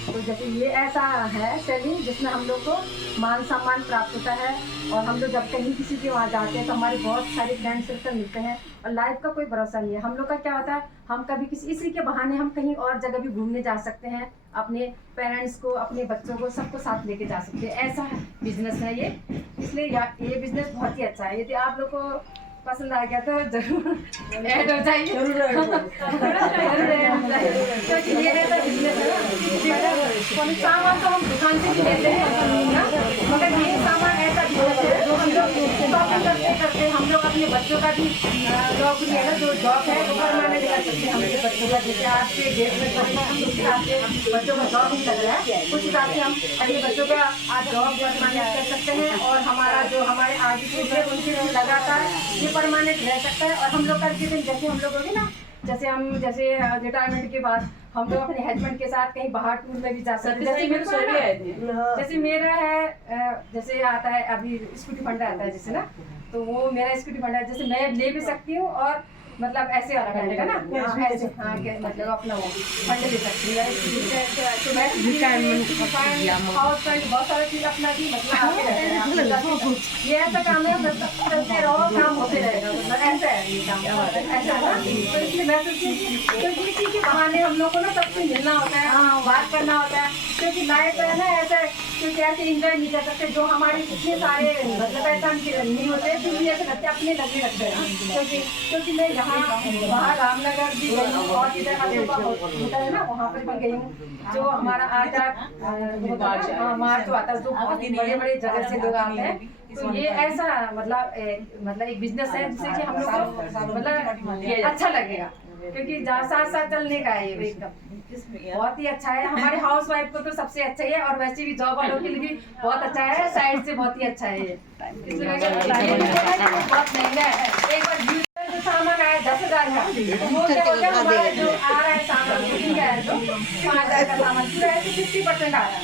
तो जैसे ये ऐसा है सेलिंग जिसमें हम लोग को मान सम्मान प्राप्त होता है, और हम लोग जब कहीं किसी के वहाँ जाते हैं तो हमारे बहुत सारे फ्रेंड सर्कल मिलते हैं, और लाइफ का कोई भरोसा नहीं है। हम लोग का क्या होता है, हम कभी इसी के बहाने हम कहीं और जगह भी घूमने जा सकते हैं, अपने पेरेंट्स को, अपने बच्चों को, सबको साथ लेके जा सकते हैं। ऐसा बिजनेस है ये, इसलिए ये बिजनेस बहुत ही अच्छा है। यदि आप लोग को पसंद आ गया तो जरूर ऐड हो जाइए, जरूर ऐड हो जाइए, क्योंकि ये ऐसा बिजनेस है ना। सामान तो हम दुकान से भी लेते हैं, मगर ये सामान ऐसा बिजनेस है जो हम लोग शॉपिंग करते हम लोग अपने बच्चों का भी नौकरी है ना, जो जॉब है वो परमानेंट कर सकते हैं हमारे बच्चों का। जैसे आज के डेट में उस हिसाब से बच्चों का जॉब नहीं लग रहा है, उस हिसाब से हम अपने बच्चों का आज जॉब परमानेंट कर सकते हैं, और हमारा जो हमारे आगे पीछे है उनसे भी लगातार ये परमानेंट रह सकता है। और हम लोग कल के दिन जैसे हम लोग होंगे ना, जैसे रिटायरमेंट के बाद हम लोग अपने हस्बैंड के साथ कहीं बाहर टूर में भी जा सकते हैं। जैसे मेरा है, जैसे आता है अभी स्कूटी फंडा आता है जैसे ना, तो वो मेरा स्कूटी फंडा है, जैसे मैं ले भी सकती हूँ और मतलब ऐसे वाला फंड का ना, ऐसे हाँ मतलब अपना वो फंड ले सकती है। तो मैं हाउस फंड बहुत सारी चीज़ अपना भी मतलब ये ऐसा काम है, मतलब चलते रहो काम होते रहेगा, मतलब ऐसा है ये काम ऐसा है। तो इसलिए मैं सोचती हूँ कि इसी के बहाने हम लोग को ना सबसे मिलना होता है, बात करना होता है, क्योंकि लाइफ है ना ऐसा, क्योंकि ऐसे इंजॉय नहीं कर सकते जो हमारे इतने सारे मतलब ऐसा नहीं होते, फिर भी ऐसे लगते अपने लगे रखते हैं। क्योंकि मैं यहाँ वहाँ रामनगर भी गई हूँ, और इधर होता है ना वहाँ पर भी गई हूँ, जो हमारा आजाद मार्च आता है, जो बहुत ही बड़े बड़े जगह से लोग आते हैं। तो ये ऐसा मतलब एक बिजनेस है जिससे कि हम लोग को मतलब अच्छा लगेगा, क्योंकि साथ साथ चलने का है ये एकदम बहुत ही अच्छा है। हमारे हाउस वाइफ को तो सबसे अच्छा ही है, और वैसे भी जॉब वालों के लिए भी बहुत अच्छा है, साइड से बहुत ही अच्छा है ये। बहुत महंगा है, एक बार जो सामान आया 10,000 का, वो क्या हो गया हमारा जो आ रहा है सामान बुकिंग का है, तो 5,000 का सामान पूरा है, तो 50% आ रहा है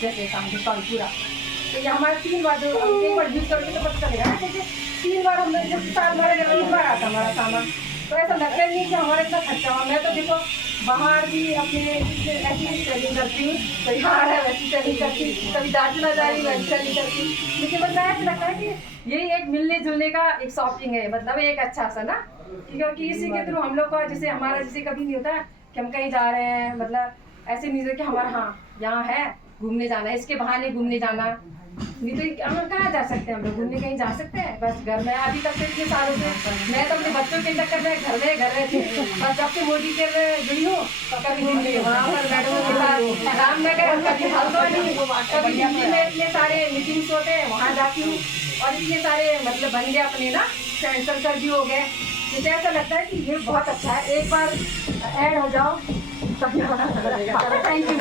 जैसे डिस्काउंट पूरा। तो ये हमारा 3 बार जो एक बार यूज करोगे तो पता चलेगा ना, क्योंकि 3 बार हमने जब साल भर 3 बार आता हमारा सामान, तो ऐसा लगता नहीं कि हमारा इतना खर्चा हुआ। मैं तो देखो बाहर भी अपने ऐसी सेलिंग करती हूँ, तो यहाँ है वैसी सेलिंग करती हूँ, कभी दार्चना जा रही वैसी सेलिंग करती हूँ। मुझे मतलब ऐसा लगता है कि यही एक मिलने जुलने का एक शॉपिंग है, मतलब एक अच्छा सा ना, क्योंकि इसी के थ्रू हम लोग का जैसे हमारा जैसे कभी नहीं होता कि हम कहीं जा रहे हैं, मतलब ऐसे नहीं होता कि हमारा हाँ यहाँ है घूमने जाना है, इसके बहाने घूमने जाना नहीं, तो हम कहाँ जा सकते हैं, हम लोग घूमने कहीं जा सकते हैं बस घर में। अभी तक तो इतने सालों से मैं तो अपने बच्चों के चक्कर में घर रहती हूँ, बस जब से मोदी के जुड़ी हूँ कभी दिल्ली वहाँ पर मैडमों के साथ रामनगर, कभी हल्द्वानी, कभी दिल्ली में इतने सारे मीटिंग्स होते हैं वहाँ जाती हूँ, और इतने सारे मतलब बन गए अपने ना फ्रेंड सर्कल भी हो गए। मुझे ऐसा लगता है कि ये बहुत अच्छा है, एक बार ऐड हो जाओ तभी पता चलेगा। Thank you.